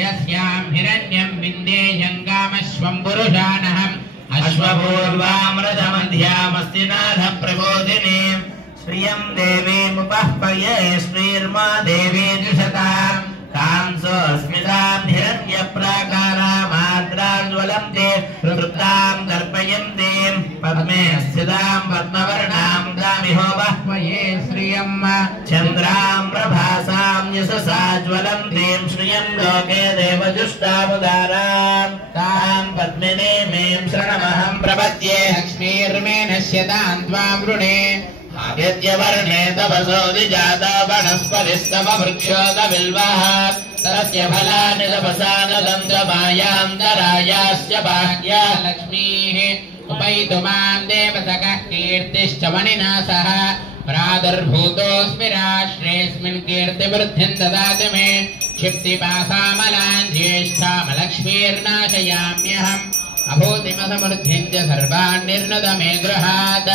यस्यां हिरण्यं विन्देयङ्गामश्वं पुरुषानहम् अश्वपूर्वामृतमध्यामस्ति नाथ प्रबोधिनीं श्रियं देवीमुपह्पये श्रीर्मा देवी जुषतां कांसोऽस्मितां हिरण्यप्राकारामाद्राज्वलं ते वृत्तां कल्पयन्तीं पद्मे स्थितां पद्मवर्णां दामिहो बह्वये श्रियं चन्द्रां प्रभासां यशसा ज्वलन्तीं श्रियं लोके देवजुष्टामुदारां तां पद्मिनीं शरणमहं प्रपद्ये लक्ष्मीर्मे नश्यतां त्वां वृणे आदित्यवर्णे तपसोऽधिजाता वनस्पतिस्तव वृक्षोदबिल्वः तस्य फलानि तपसा न दन्तमायान्तरायाश्च बाह्या लक्ष्मीः उपैतुमां देवतकः कीर्तिश्च मणिना सह प्रादुर्भूतोऽस्मि राष्ट्रेऽस्मिन् कीर्तिवृद्धिं ददातु मे क्षिप्तिपासामलां ज्येष्ठामलक्ष्मीर्नाशयाम्यहम् अभूतिमसमृद्धिं च सर्वान् निर्नुद मे गृहात्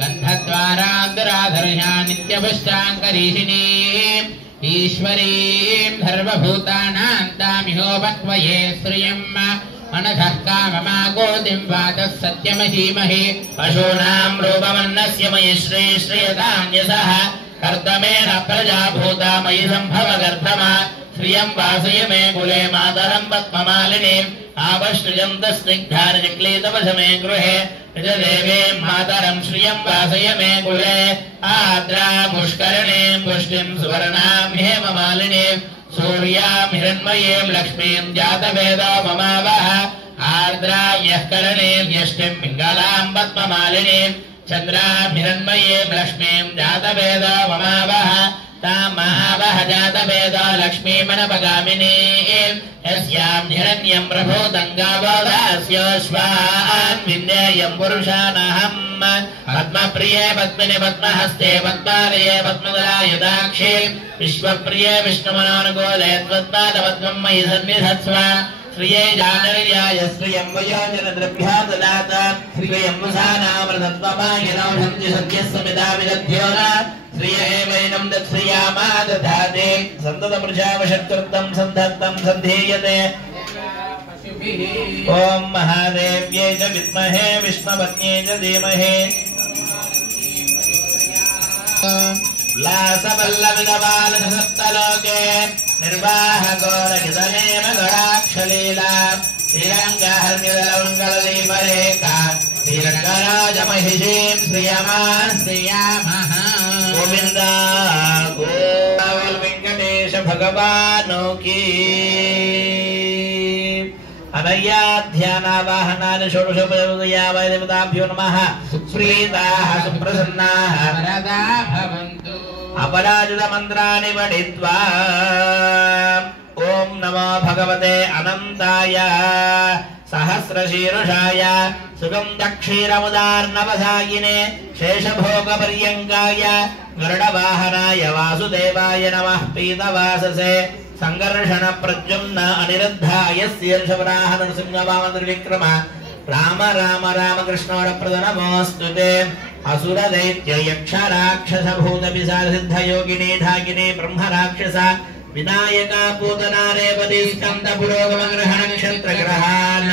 गन्धद्वारान्तराधर्या नित्यपुष्टाङ्करीषिणीम् ईश्वरीं सर्वभूतानां तामिहोपक्वये श्रियं मनसः काममागोदिं वातः सत्यमहीमहि पशूनां रूपमन्नस्य मयि श्रीयतान्यसः कर्तमेन प्रजाभूता मयि सम्भव गर्भमा श्रियं वासय मे कुले मातरं पद्ममालिनीम् आवश्रियं तस्निग्धानि निक्लीतवशमे गृहे देवीं मातरं श्रियं वासय मे कुले आद्रां पुष्करणीं पुष्टिं सुवर्णां हेममालिनीं सूर्यां हिरण्मयीं लक्ष्मीं जातवेदो ममावह आर्द्रां यः करणीं यष्टिं पिङ्गलां पद्ममालिनीं चन्द्रां हिरण्मयीं लक्ष्मीं जातवेदो ममावह तामावह जातवेदो लक्ष्मीमनपगामिनीं यस्यां हिरण्यं प्रभूतं गावोदास्योऽश्वान् विन्देयं पुरुषानहम् पद्मप्रिये पद्मिनि पद्महस्ते पद्मालये पद्मदलायुधाक्षे विश्वप्रिये विष्णुमनोनुकूले त्वत्पादपद्मं मयि सन्निधत्स्व श्रिये जानर्याय श्रियं वयोजनद्रभ्या ददाता श्रियं वसानामृतत्वमायनौषं च सद्यस्समिदाविदध्यो न श्रिय एवैनं दत्श्रियामा दधाते सन्ततमृषावशत्कृतं सन्धत्तं सन्धीयते ॐ महादेव्यै च विद्महे विष्णुपत्न्यै च धीमहि लासवल्लविदबालसप्तलोके निर्वाहगोरहितनेम गणाक्षलीला श्रीरङ्गहर्म्यदलमङ्गलदीपरेखा श्रीरङ्गराजमहिषीं श्रियमान् श्रियामः गोविन्द गोविन्द वेङ्कटेश भगवानो की अनया ध्यानावाहनानि षोडशोपचारोदया वैदेवताभ्यो नमः सुप्रीताः सुप्रसन्नाः वरदा भवन्तु अपराजितमन्त्राणि पठित्वा ॐ नमो भगवते अनन्ताय सहस्रशीर्षाय सुगन्धक्षीरमुदार्णवसायिने शेषभोगपर्यङ्काय गरुडवाहनाय वासुदेवाय नमः पीतवाससे संघर्षण प्रद्युम्न अनिरुद्धाय शीर्षवराह नरसिंहवामनत्रिविक्रम राम राम राम कृष्णवरप्रद नमोऽस्तुते असुर दैत्य यक्ष राक्षस भूत पिशाच सिद्ध योगिनी ढाकिनी ब्रह्म राक्षस विनायक पूतना रेवती स्कंद पुरोगम ग्रह नक्षत्र ग्रहान्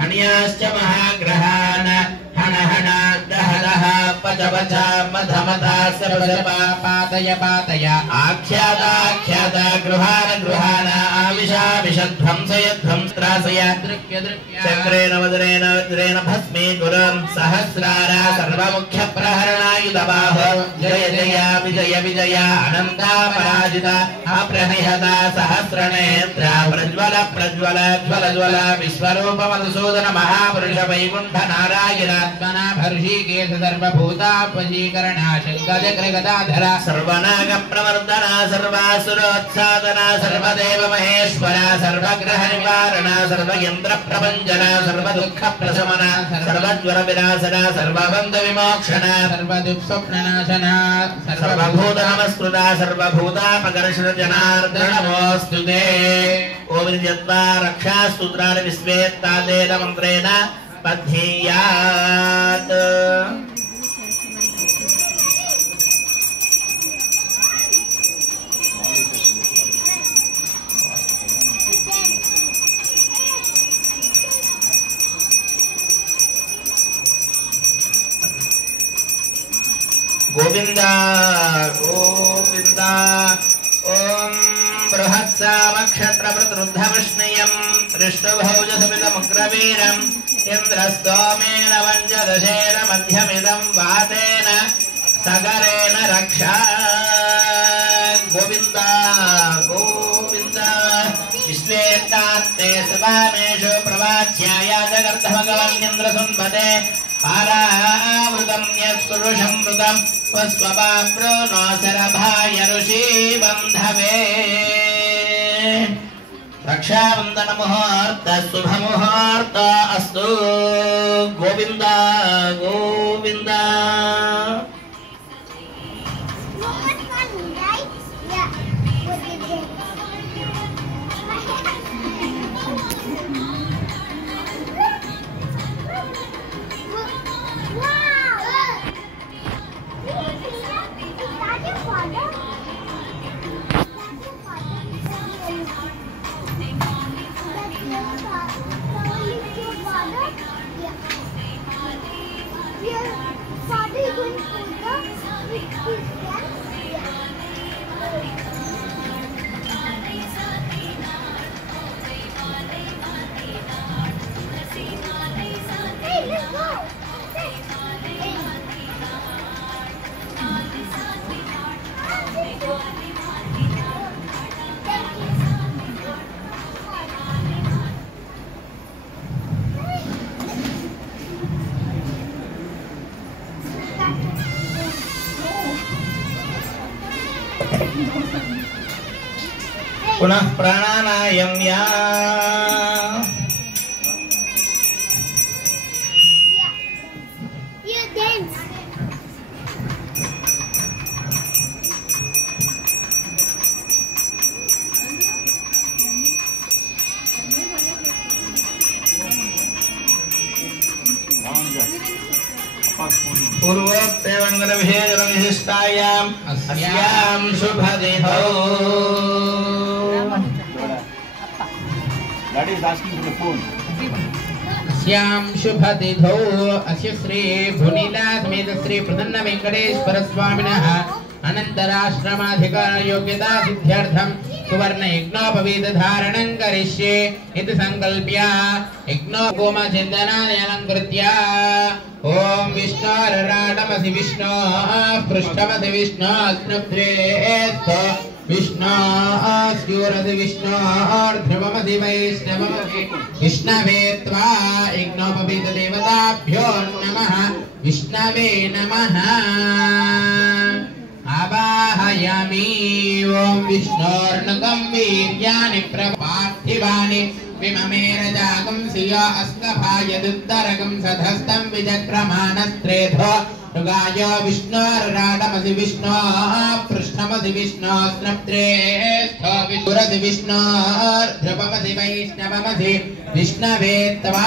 हण्याश्च महाग्रहान् हण हण दह दह पचपच मधमतास्य पचपा पातय पातय आख्याता गृहाण गृहाण आविशाविषध्वंसयध्वंस्त्रासय दृक्य दृक्य चक्रेण वज्रेण भस्मे गुरुं सहस्रारा सर्वमुख्यप्रहरणायुधबाह जय जय विजय विजय अनन्ता पराजिता अप्रनिहता सहस्रनेत्रा प्रज्वल प्रज्वल ज्वल ज्वल विश्वरूप मधुसूदन महापुरुष वैकुण्ठ नारायणात्मना हर्षिकेश सर्वभूतापजीकरणा शङ्खचक्रगदाधरा सर्वनाग प्रवर्धना सर्वासुरोत्सादना सर्वदेव महेश्वरा सर्वग्रह निवारणा सर्वयंत्र प्रभञ्जना सर्वदुःख प्रशमना सर्वज्वर विनाशना सर्वबन्ध विमोक्षणा सर्वदुःस्वप्ननाशना सर्वभूत नमस्कृता सर्वभूतापकर्षण जनार्दन नमोऽस्तु ते ओम यद्वा रक्षास्तुत्राणि विश्वेत्तादेन मन्त्रेण पठेयात् गोविंदा गोविंदा ओम बृहत्सामक्षत्रवृद्धविष्णुयं दृष्टभौजसमिदमुग्रवीरं इन्द्रस्तोमेन वञ्जदशेन मध्यमिदं वातेन सगरेण रक्षा गोविंदा गोविंदा विश्वेत्तात्ते सुभामेषु प्रवाच्याया जगर्धभगवन्निन्द्रसुन्वते पारावृतं यत्पुरुषमृतं स्वस्वपाप्रो नो शरभाय ऋषिबन्धवे रक्षाबन्धन मुहूर्त शुभ मुहूर्त अस्तु गोविंद गोविंद पुनः प्राणानायम्या पूर्वोक्त विशिष्टायाम् अस्यां शुभदिनौ Daddy is asking for the phone. अस्यां शुभतिथौ अस्य श्री भुनीला समेत श्री प्रसन्न वेंकटेश्वर स्वामिनः अनन्तराश्रमाधिकार योग्यता सिद्ध्यर्थं सुवर्ण यज्ञोपवीत धारणं करिष्ये इति संकल्प्य यज्ञोपगोम चिन्तनानि अलङ्कृत्य ओम विष्णोरराटमसि विष्णो पृष्ठमसि विष्णो स्नुप्त्रेस्थ विष्णोस्यूरसि विष्णोर्ध्रुवमसि वैष्णवमसि विष्णवे त्वा यज्ञोपवीत देवताभ्यो नमः विष्णवे नमः आवाहयामि ओम विष्णोर्नकं वीर्याणि प्रपार्थिवानि विममेरजागं सिया अस्कभायदुत्तरकं सधस्तं विजक्रमाणस्त्रेधो ऋगाय विष्णोर्राडमसि विष्णो पृष्ठमसि विष्णो स्नप्त्रेस्थ विष्णुरसि विष्णोर्ध्रुवमसि वैष्णवमसि विष्णवे त्वा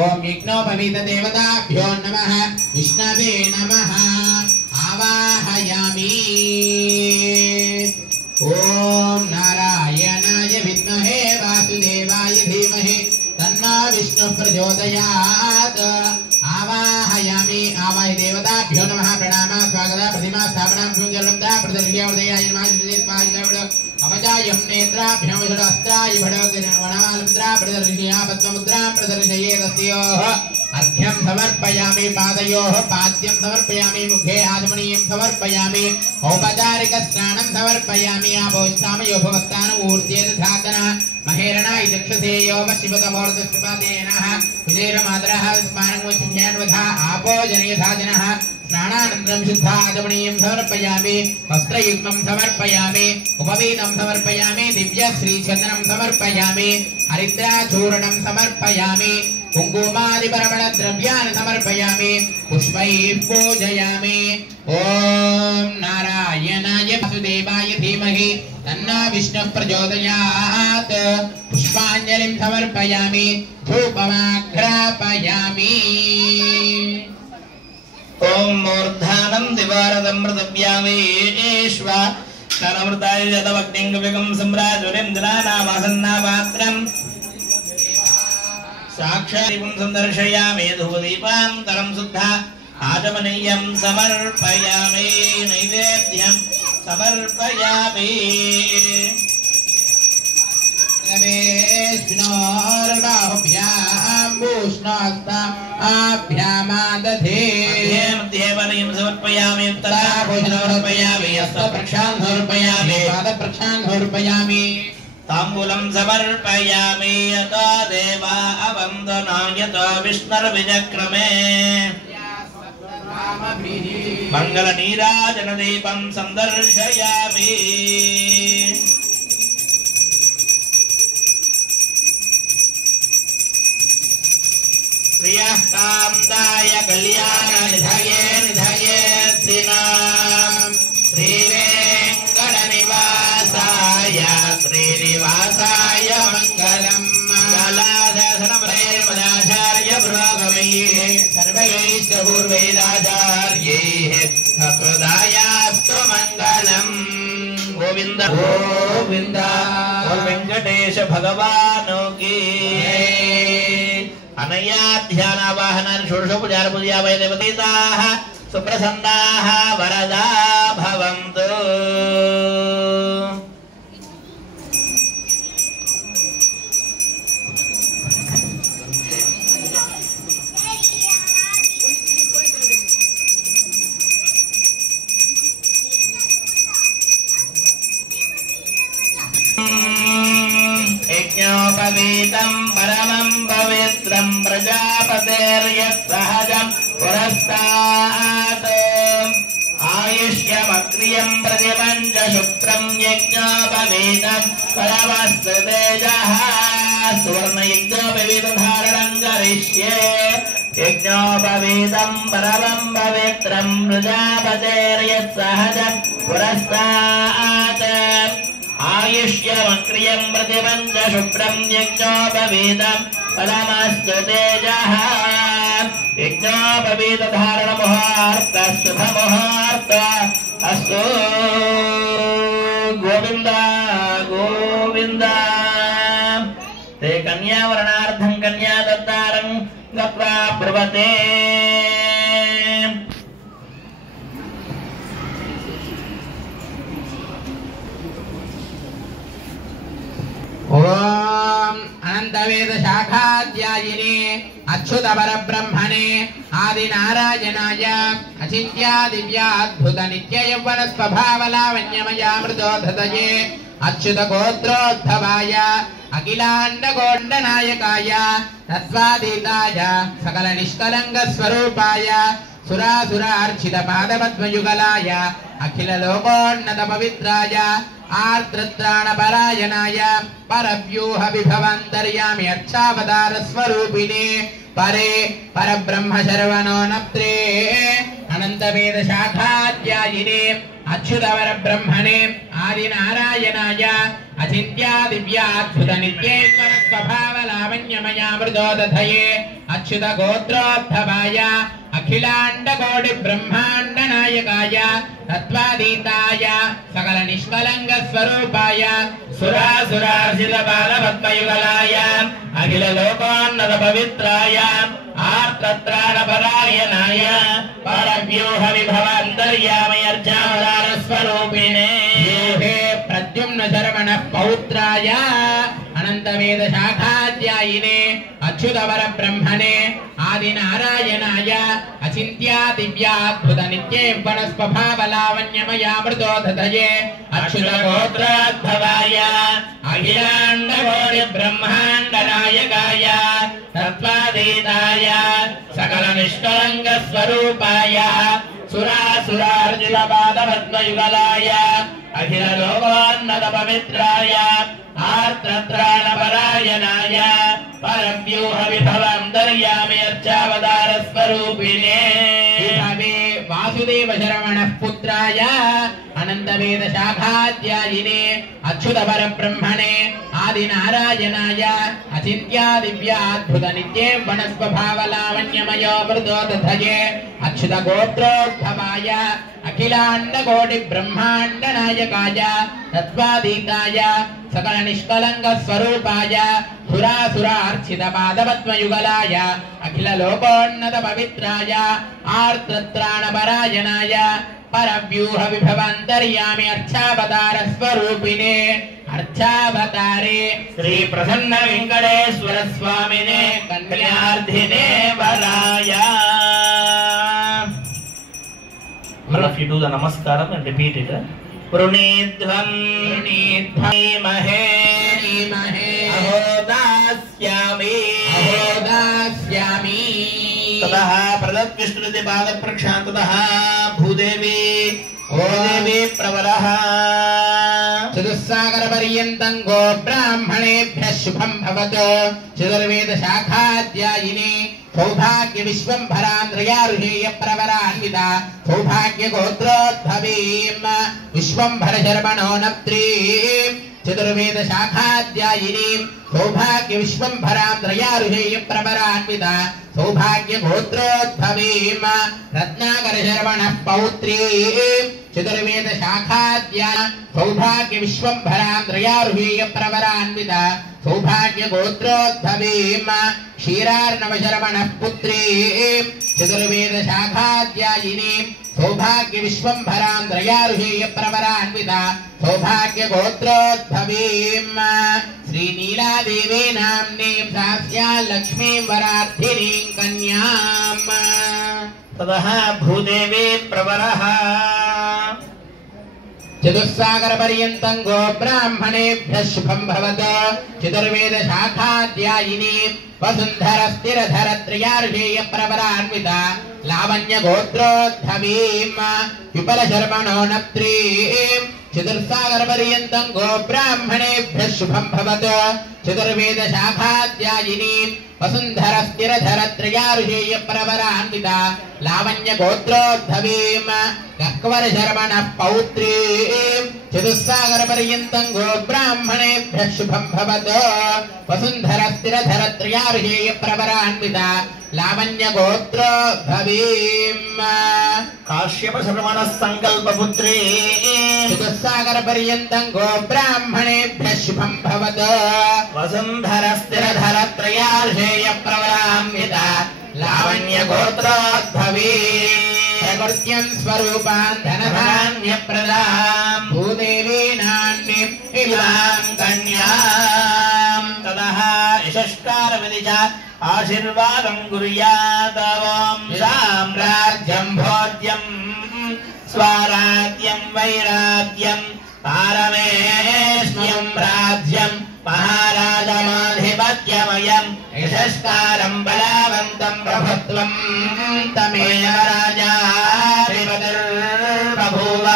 ओम यज्ञोपवीत देवताभ्यो नमः विष्णवे नमः आवाहयामि ओम नारायणाय विद्महे वासुदेवाय धीमहि तन्नो विष्णु प्रचोदयात् आवाहयामि आवाहि देवताभ्यो नमः प्रणामः स्वागतः प्रतिमा स्थापनां सुंजलंदा प्रदर्शयावदयाय नमः अमजायं नेत्राभ्यं विषदास्त्राय वणमालमुद्रा प्रदर्शया पद्ममुद्रां प्रदर्शये तस्योः अर्घ्यं समर्पयामि पादयोः पाद्यं समर्पयामि मुखे आचमनीयं समर्पयामि औपचारिकस्नानं समर्पयामि आभोष्ठामयो भवस्तानं ऊर्ध्वे धातना महेरणा इदक्षसेयो वशिवतमोर्धस्वादेनः विजयमातरः स्मारणमुच्यन्वधा आपो जनयधाजनः स्नानानन्तरं शुद्धाचमनीयं समर्पयामि वस्त्रयुग्मं समर्पयामि उपवीतं समर्पयामि दिव्यश्रीचन्दनं समर्पयामि हरिद्राचूर्णं समर्पयामि कुङ्कुमादिपरमणद्रव्यानि समर्पयामि पुष्पैः पूजयामि ॐ नारायणाय वासुदेवाय धीमहि तन्नो विष्णुः प्रचोदयात् पुष्पाञ्जलिं समर्पयामि धूपमाघ्रापयामि ॐ मूर्धानं दिवारदमृतव्यामे एष्वा कर्मृताय यदवग्निङ्गविगं सम्राजुरिन्द्रानामासन्नामात्रम् साक्षादिपुं सन्दर्शयामि धूपदीपान्तरं शुद्धा आचमनीयं समर्पयामि नैवेद्यं समर्पयामि भूष्णाभ्यामादधे मध्ये वलयं समर्पयामि उत्तराभूषणमर्पयामि हस्तप्रक्षां समर्पयामि पादप्रक्षां समर्पयामि ताम्बूलं समर्पयामि यतो देवा अवन्दनायत विष्णुर्विजक्रमे मङ्गलनीराजनदीपं सन्दर्शयामि प्रियः कान्ताय कल्याणनिधये निधयेत्रिणां श्रीवेङ्कटनिवासाय श्रीनिवासाय मङ्गलम् कलाशासनप्रेमदाचार्य पुरोगमैः सर्वैश्च पूर्वैराचार्यैः सकृदायास्तु मङ्गलम् गोविन्द गोविन्द वेङ्कटेश भगवानो की अनया ध्यानावाहनानि षोडशोपचार पूजया वै देवतीताः सुप्रसन्नाः वरदा भवन्तु। यज्ञोपवीतं परमं पवित्रं प्रजापतेर्यत्सहजं पुरस्तात् आयुष्यमक्रियं प्रतिपञ्च शुक्रं यज्ञोपवीतं परमस्तु तेजः सुवर्णयज्ञोपवीतधारणं करिष्ये यज्ञोपवीतं परमं पवित्रं प्रजापतेर्यत्सहजं पुरस्तात् आयुष्यमक्रियं प्रतिपञ्च शुक्रं यज्ञोपवीतं फलमस्तु तेजः यज्ञोपवीतधारणमुहूर्त शुभमुहूर्त अस्तु। गोविन्द गोविन्द ते कन्यावरणार्थं कन्यादत्तारं गत्वा ब्रुवते ओम अनंतवेद शाखाध्यायिने अच्युत परब्रह्मणे आदि नारायणाय अचिन्त्या दिव्याद्भुत नित्य यौवन स्वभावलावण्यमयामृतोधतये अच्युत गोत्रोद्भवाय अखिलांड गोंड नायकाय तत्वातीताय सकल निष्कलंग स्वरूपाय सुरासुरार्चित पादपद्मयुगलाय अखिल लोकोन्नत पवित्राय आर्द्रत्राणपरायणाय परव्यूह विभवान्तर्यामि अर्चावतार स्वरूपिणे परे परब्रह्म शर्वणो नप्त्रे अनंतवेद शाखाध्यायिने अच्युत परब्रह्मणे आदि नारायणाय अचिन्त्या दिव्याद्भुत नित्यैश्वर स्वभावलावण्यमयामृतोदधये अच्युत गोत्रोद्भवाय अखिलांड कोटि ब्रह्मांड नायकाय तत्वातीताय सकल निष्कलंग स्वरूपाय सुरासुरार्चित बालपद्मयुगलाय अखिल लोकोन्नत पवित्राय आर्त आर्तत्राणपरायणाय परव्यूह विभवान्तर्यामयर्चावतारस्वरूपिणे यूहे प्रद्युम्न शरवण पौत्राय अनंत वेद शाखाध्यायिने अच्युतवर ब्रह्मणे आदिनारायणाय अचिन्त्या दिव्याद्भुत नित्ये वनस्पभावलावण्यमयामृतोधये अच्युत गोत्रोद्भवाय अखिलाण्डकोटि ब्रह्माण्ड नायकाय तत्त्वातीताय सकल निष्कलङ्क स्वरूपाय सुरासुरार्जित पादपद्मयुगलाय अखिल लोकोन्नत पवित्राय आर्तत्राणपरायणाय परव्यूह विभवान्तर्यामि अर्चावतारस्वरूपिणे वासुदेव शरवणः पुत्राय अनंत वेद शाखाध्यायिने अच्युतवर ब्रह्मणे आदिनारायणाय अचिन्त्या दिव्याद्भुत नित्ये वनस्पभावलावण्यमयो मृदोदधये अच्युत गोत्रोद्भवाय अखिलाण्डकोटि ब्रह्माण्ड नायकाय तत्त्वातीताय सकल निष्कलङ्क स्वरूपाय सुरासुरार्चित पादपद्मयुगलाय अखिल लोकोन्नत पवित्राय आर्तत्राणपरायणाय परव्यूह विभवान्तर्यामि अर्चावतार स्वरूपिणे अर्चावतारे श्री प्रसन्न Venkateshwara स्वामिने कल्यार्थिने वराय. All of you do the namaskaram and repeat it. Prunidhvam Prunidhmhe Ahodasyami ततः प्रदत्विष्णुति पादप्रक्षान्ततः भूदेवी ओदेवी प्रवरः चतुस्सागर पर्यन्तं गो ब्राह्मणेभ्यः शुभं भवतु चतुर्वेद शाखाध्यायिने सौभाग्य विश्वंभरान्द्रयारुहेय प्रवरान्विता सौभाग्य गोत्रोद्भवीं विश्वंभर शर्मणो नप्त्रीं चतुर्वेद शाखाध्यायिनीं सौभाग्य विश्वंभरान्द्रयारुहेय प्रवरान्विता सौभाग्य गोत्रोद्भवीं रत्नाकर शर्मणः पौत्रीं चतुर्वेद शाखाद्या सौभाग्य विश्वंभरान्द्रयारुहेय प्रवरान्विता सौभाग्य गोत्रोद्भवीं क्षीरार्णव शर्मणः पुत्रीं चतुर्वेद शाखाध्यायिनीं सौभाग्य विश्वंभरान्द्रयारुहेय प्रवरान्विता सौभाग्य गोत्रोद्भवीं श्रीनीलादेवी नाम्नीं सास्या लक्ष्मीं वरार्थिनीं कन्याम् ततः भूदेवी प्रवरः चतुस्सागर पर्यन्तं गो ब्राह्मणेभ्यः शुभं भवतु चतुर्वेद शाखाध्यायिनी वसुन्धरस्थिरधर त्रयार्षेय प्रवरान्विता लावण्य गोत्रोद्भवीं विपल शर्मणो नप्त्रीं चतुर्सागर पर्यन्तं गो ब्राह्मणेभ्यः शुभं भवतु चतुर्वेद शाखाध्यायिनी वसुन्धरस्थिरधर त्रयार्षेय प्रवरान्विता लावण्य गोत्रोद्भवीं गह्वर शर्मणः पौत्रीं चतुस्सागर पर्यन्तं गो ब्राह्मणेभ्यः शुभं भवतु वसुन्धरस्थिरधर त्रयार्षेय प्रवरान्विता लावण्य गोत्रोद्भवीं काश्यप शर्मणः संकल्पपुत्री चतुस्सागर पर्यन्तं गो ब्राह्मणेभ्यः शुभं भवतु वसुन्धरस्थिरधर त्रयार्षेय प्रवरान्विता लावण्य गोत्रोद्भवीं प्रकृत्यं स्वरूपान् धनधान्यप्रदां भूदेवी नान्नीं इमां कन्यां ततः यशस्कारविधि च आशीर्वादं कुर्यात् ॐ साम्राज्यं भोज्यं स्वाराज्यं वैराज्यं पारमेष्ण्यं राज्यं महाराजमाधिपत्यमयं यशस्कारं बलवन्तं प्रभुत्वं तमेव राजा श्रीमतिर्बभूव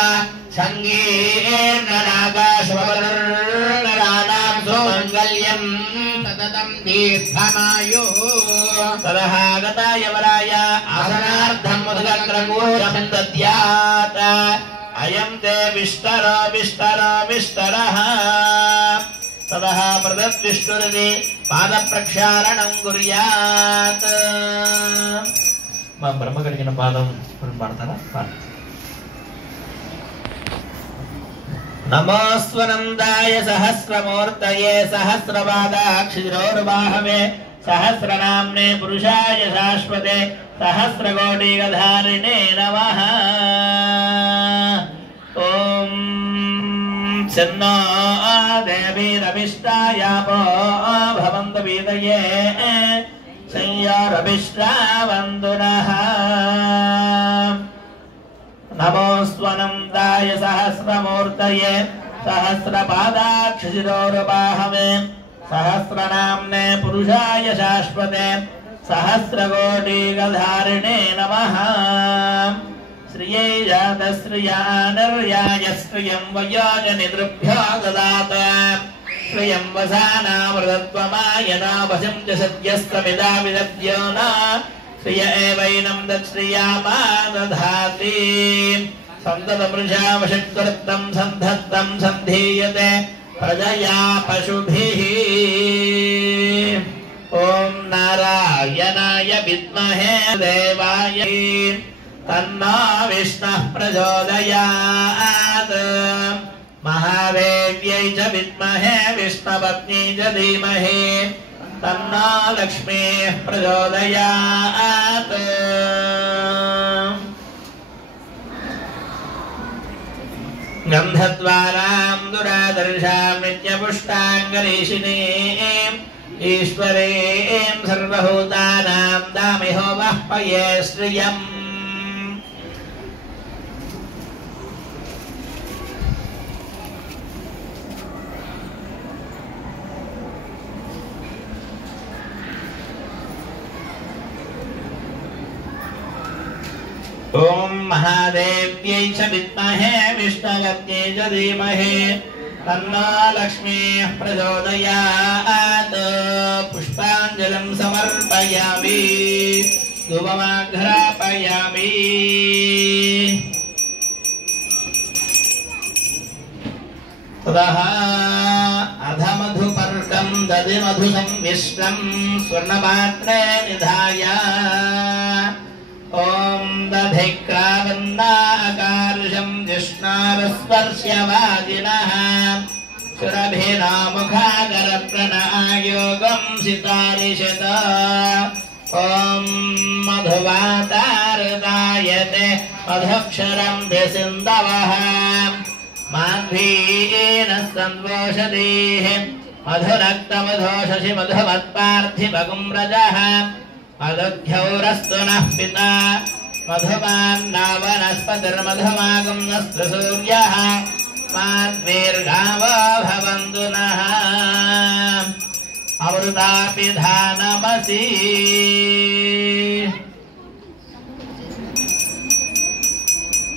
सङ्गीर्णनागाशुभवर्णनानां सुमङ्गल्यं सततं दीर्घमायुः ततः गताय वराय आसनार्थं मुदगत्रकूटं दद्यात् अयं ते विष्टरो विष्टरो विष्टरः ततः प्रदद्विष्णुरिति पादप्रक्षालनं कुर्यात् మా బ్రహ్మ కడిగిన పాదం పాడతారా? నమోస్వనందాయ సహస్రమూర్తయే సహస్రపాదాక్షిరోర్వాహవే सहस्रनाम्ने पुरुषाय शाश्वते सहस्रकोटिगधारिणे नमः। ॐ सन्नो देवीरभिष्टायापो भवन्तु वीतये संयोरभिष्टावन्तु नः। नमोऽस्त्वनन्ताय सहस्रमूर्तये सहस्रपादाक्षशिरोरुबाहवे सहस्रनाम्ने पुरुषाय शाश्वते सहस्रकोटिगधारिणे नमः। श्रियै जातश्रिया निर्याय श्रियं वयोजनिदृभ्यो ददात श्रियं वसानामृतत्वमायना वशं च सद्यस्तमिदा विदद्यो न श्रिय एवैनं दत्श्रियामा दधाति। सन्ततमृषा वशत्कृतं सन्धत्तं सन्धीयते प्रजया पशुभिः। ॐ नारायणाय विद्महे देवाय तन्नो विष्णुः प्रचोदयात्। महादेव्यै च विद्महे विष्णुपत्न्यै च धीमहि तन्नो लक्ष्मीः प्रचोदयात्। गन्धद्वारां दुरादर्शां नित्यपुष्टाङ्गरीषिणीं ईश्वरीं सर्वभूतानां दामिहो वह्पये श्रियम्। ॐ महादेव्यै च विद्महे विष्णुपत्न्यै च धीमहि तन्नो लक्ष्मीः प्रचोदयात्। पुष्पाञ्जलिं समर्पयामि धूपमाघ्रापयामि। ततः अधमधुपर्कं दधिमधुसंमिश्रं स्वर्णपात्रे निधाय ॐ दधिक्रावन्नाकारुषं जिष्णारस्पर्श्यवाजिनः सुरभिनामुखाकरप्रणयोगं सितारिषत। ॐ मधुवातारदायते मधुक्षरं व्यसिन्दवः माध्वीन संवोषधीः मधुरक्तमधोषसि मधुमत्पार्थिवगुम्रजः मधुध्यौरस्तु नः पिता मधुमान्नावनस्पतिर्मधुमागं नस्तु सूर्यः माद्वीर्घावो भवन्तु नः अमृतापिधानमसि।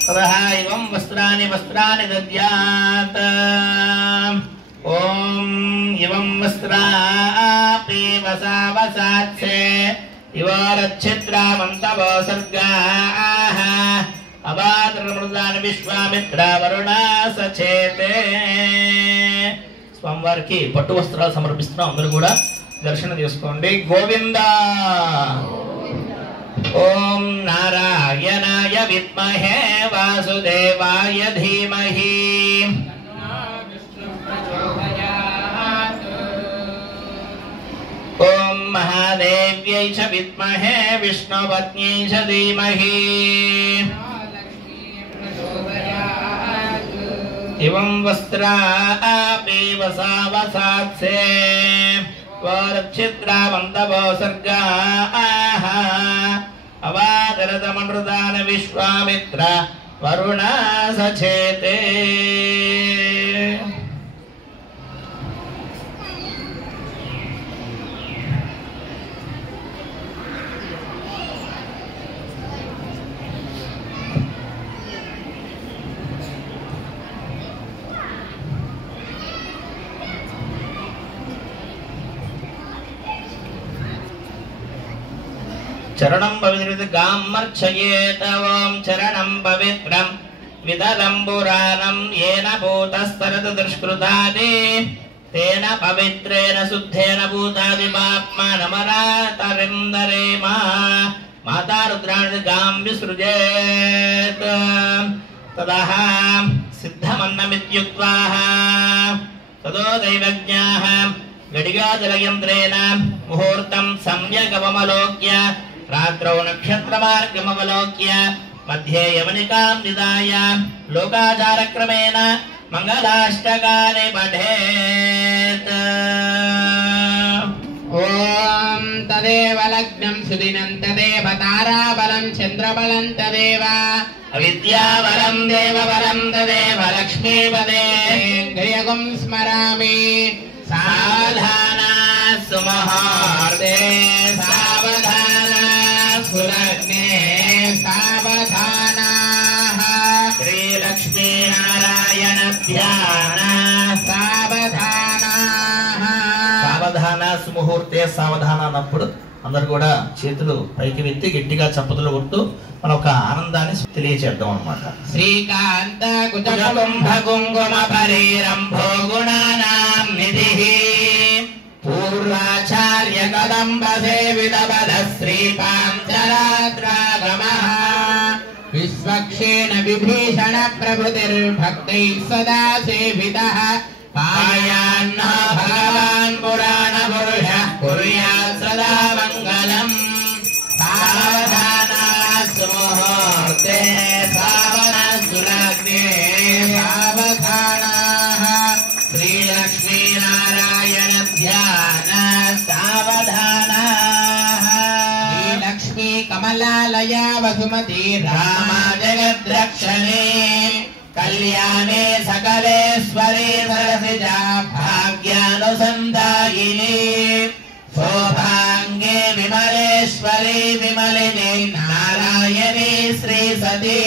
ततः एवं वस्त्राणि दद्यात्। ॐ एवं वस्त्रापि वसावसात्से इवारच्छिद्रामन्तवो सर्गाः अवातृमृतानि विश्वामित्रा वरुणा सचेते। స్వామివారికి పట్టు వస్త్రాలు సమర్పిస్తున్నాం. అందరూ కూడా దర్శనం చేసుకోండి. గోవిందా. ఓం నారాయణాయ విద్మహే వాసుదేవాయ ధీమహి ఓం మహాదేవ్యై చ విద్మహే విష్ణుపత్న్యై చ ధీమహి इवं वस्त्रापि वसावसात्से वारच्छिद्रावन्तवो सर्गाः अवादरतमनृतान् विश्वामित्र वरुणा सचेते। चरणं पवित्रं गामर्चयेत ओम चरणं पवित्रं विदलंबुरानं येन भूतस्तरतु दुष्कृतादि तेन पवित्रेण शुद्धेन भूतादि पाप्मानमरातरिन्दरेमा माता रुद्राणि गां विसृजेत् ततः सिद्धमन्नमित्युक्त्वा ततो दैवज्ञाः गडिगाजलयन्त्रेण मुहूर्तं सम्यगवलोक्य रात्रौ नक्षत्रमार्गमवलोक्य मध्ये यवनिकां निधाय लोकाचारक्रमेण मंगलाष्टकानि पठेत्। ओम तदेव लग्नं सुदिनं तदेव ताराबलं चन्द्रबलं तदेव अविद्याबलं देवबलं तदेव लक्ष्मीपदे गयगुं स्मरामि। सावधाना सुमुहूर्ते सावधाना सुलग्ने सावधानाः श्रीलक्ष्मीनारायण ध्यान सावधानाः। సావధాన సుముహూర్తే సావధాన అన్నప్పుడు అందరు కూడా చేతులు పైకి ఎత్తి గట్టిగా చప్పతులు కొడుతూ మన ఒక ఆనందాన్ని తెలియచేద్దాం అన్నమాట. శ్రీకాంత కుజకుంభ కుంకుమ పరీరంభో గుణానాం నిధిః పూర్వాచార్య కదంబ సేవిత పద శ్రీ పాంచరాత్రాగమః విశ్వక్షేణ విభీషణ ప్రభుతిర్భక్తైః సదా సేవితః పాయాన్న భగవాన్ పురాణ పురుషః కుర్యాత్ సదా మంగళం. సావధాన సుముహూర్తే సావధాన సులగ్నే సావధానాః శ్రీలక్ష్మీనారాయణ ధ్యాన సావధానాః. శ్రీలక్ష్మీ కమలాలయా వసుమతి రామా జగద్రక్షణే కళ్యాణే సకలేశ్వరీ సరసిజా భాగ్యానుసందాయిని శోభాంగే విమలేశ్వరీ విమలిని నారాయణీ శ్రీ సతీ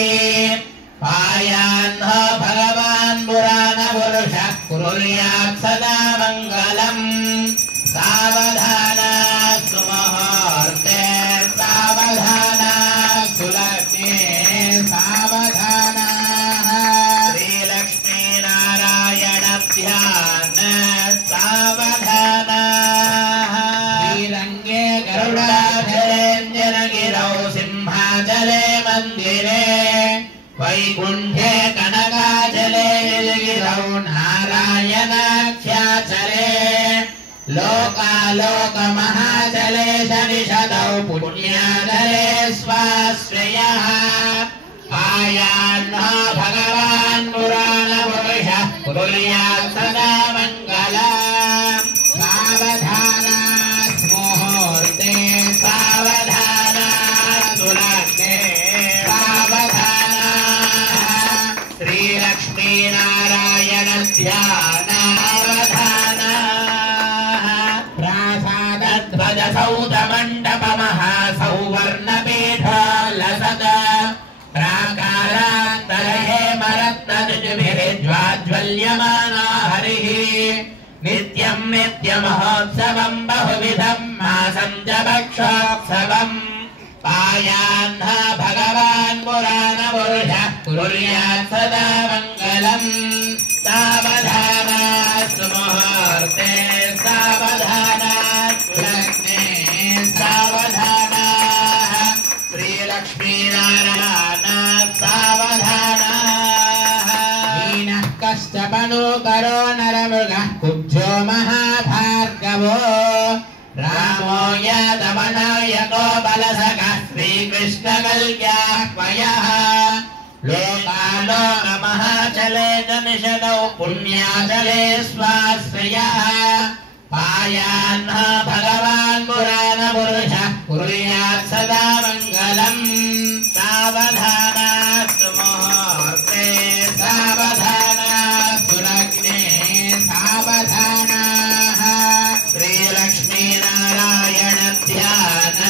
పాయాన్న భగవాన్ పురాణ పురుష కుర్యాత్ సదా మంగళం. సావధాన సుముహూర్తే సావధాన సులగ్నే సావధానాః శ్రీలక్ష్మీనారాయణ ధ్యాన సావధానాః. శ్రీరంగే గరుడాచలేంజనగిరౌ సింహాచలే మందిరే వైకుంఠే కనకాచలే గిరౌ నారాయణాఖ్యాచలే లోకాలోక మహాచలే శనిషదౌ పుణ్యాచలే స్వాశ్రయః పాయాన్న భగవాన్ పురాణ పురుష కుర్యాత్ సదా మంగళం. సావధాన ముహూర్తే సావధాన సులగ్నే సావధాన శ్రీలక్ష్మీనారాయణ ధ్యాన సావధాన. ప్రాసాదధ్వజ సౌధ మండప మహాసౌవర్ణపీఠ లసత ప్రాకారాంతరహేమరత్నజ్వాజ్వల్యమానా హరిః నిత్యం నిత్యమహోత్సవం బహువిధం మాసం చ భక్షోత్సవం. పాయాన్న భగవాన్ పురాణ పురుష కుర్యాత్ సదా మంగళం. సావధాన సుముహూర్తే సావధాన సులగ్నే సావధానాః శ్రీలక్ష్మీనారాయణ సావధానాః. దీనః కష్టపనోకరో నరమృగః కుబ్జో మహాభార్గవో రామో యాదవనాయకో బలసఖः శ్రీకృష్ణకల్యాహ్వయః లోకాలోక మహాచలే జనిషదౌ పుణ్యాచలే స్వాశ్రయః పాయాన్న భగవాన్ పురాణ పురుష కుర్యాత్ సదా మంగళం. సావధాన సుముహూర్తే సావధాన సులగ్నే సావధానాః శ్రీలక్ష్మీనారాయణ ధ్యాన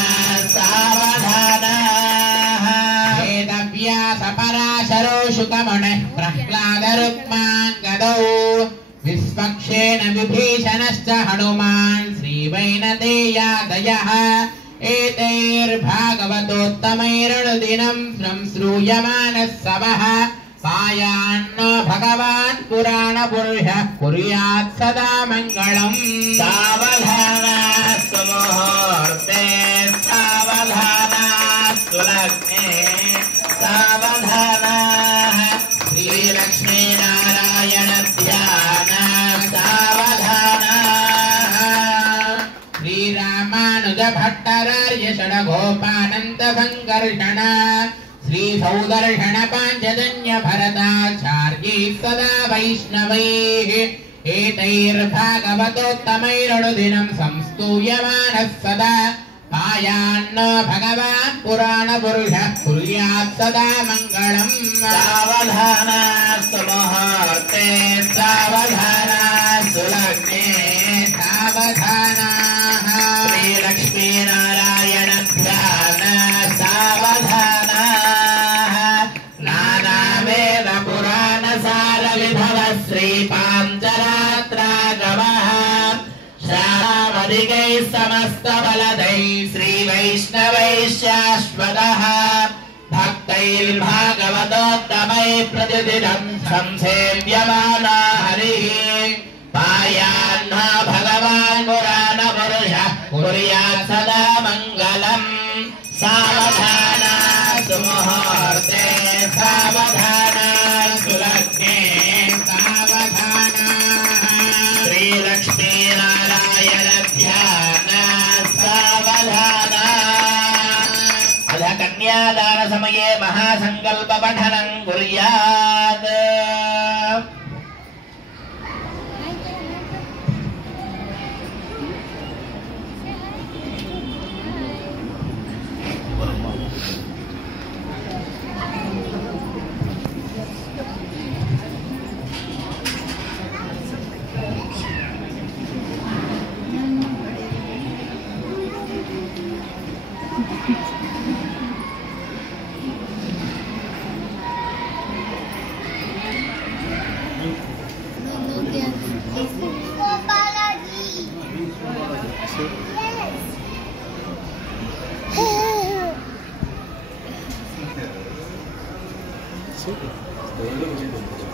సావధానాః. వేదవ్యాస పరాశరో శుకమునిః ప్రహ్లాదరుక్మాంగదౌ విశ్వక్షేణ విభీషణశ్చ హనుమాన్ శ్రీవైనతేయాదయః एतैर्भागवतोत्तमैरनुदिनं श्रूयमानः सवः पायान्न भगवान् पुराणपुरुषः कुर्यात् सदा मङ्गलम्। सावधानास्तु मुहूर्ते सावधानास्तु लग्ने सावधानाः श्रीलक्ष्मीनारायण ध्यान सावधानाः भट्टारार्य षडगोपानन्द संकर्षण श्री सौदर्शण पाञ्चजन्य भरताचार्यै सदा वैष्णवैः एतैर्भागवतोत्तमैरनुदिनं संस्तूयमानः सदा पायान्न भगवान् पुराण पुरुषः कुर्यात् सदा मङ्गलम् सावधाना सुमुहूर्ते सावधाना सुलग्ने सावधानाः श्रीलक्ष्मी नारायण ध्यान सावधानाः नानावेद पुराण सार विभव श्रीपाञ्चरात्रागमः श्रावधिकैः समस्त बलदैः श्री वैष्णवैः शाश्वतः भक्तैर्भागवतोत्तमैः प्रतिदिनं संसेव्यमाना हरिः पायान्न भगवान् पुराण पुरुषः कुर्यात् सदा मङ्गलम् सावधाना सुमुहूर्ते सावधाना सुलग्ने सावधानाः श्रीलक्ष्मी नारायण ध्यान सावधाना अध कन्यादान समये महासंकल्प पठनं कुर्यात् Super.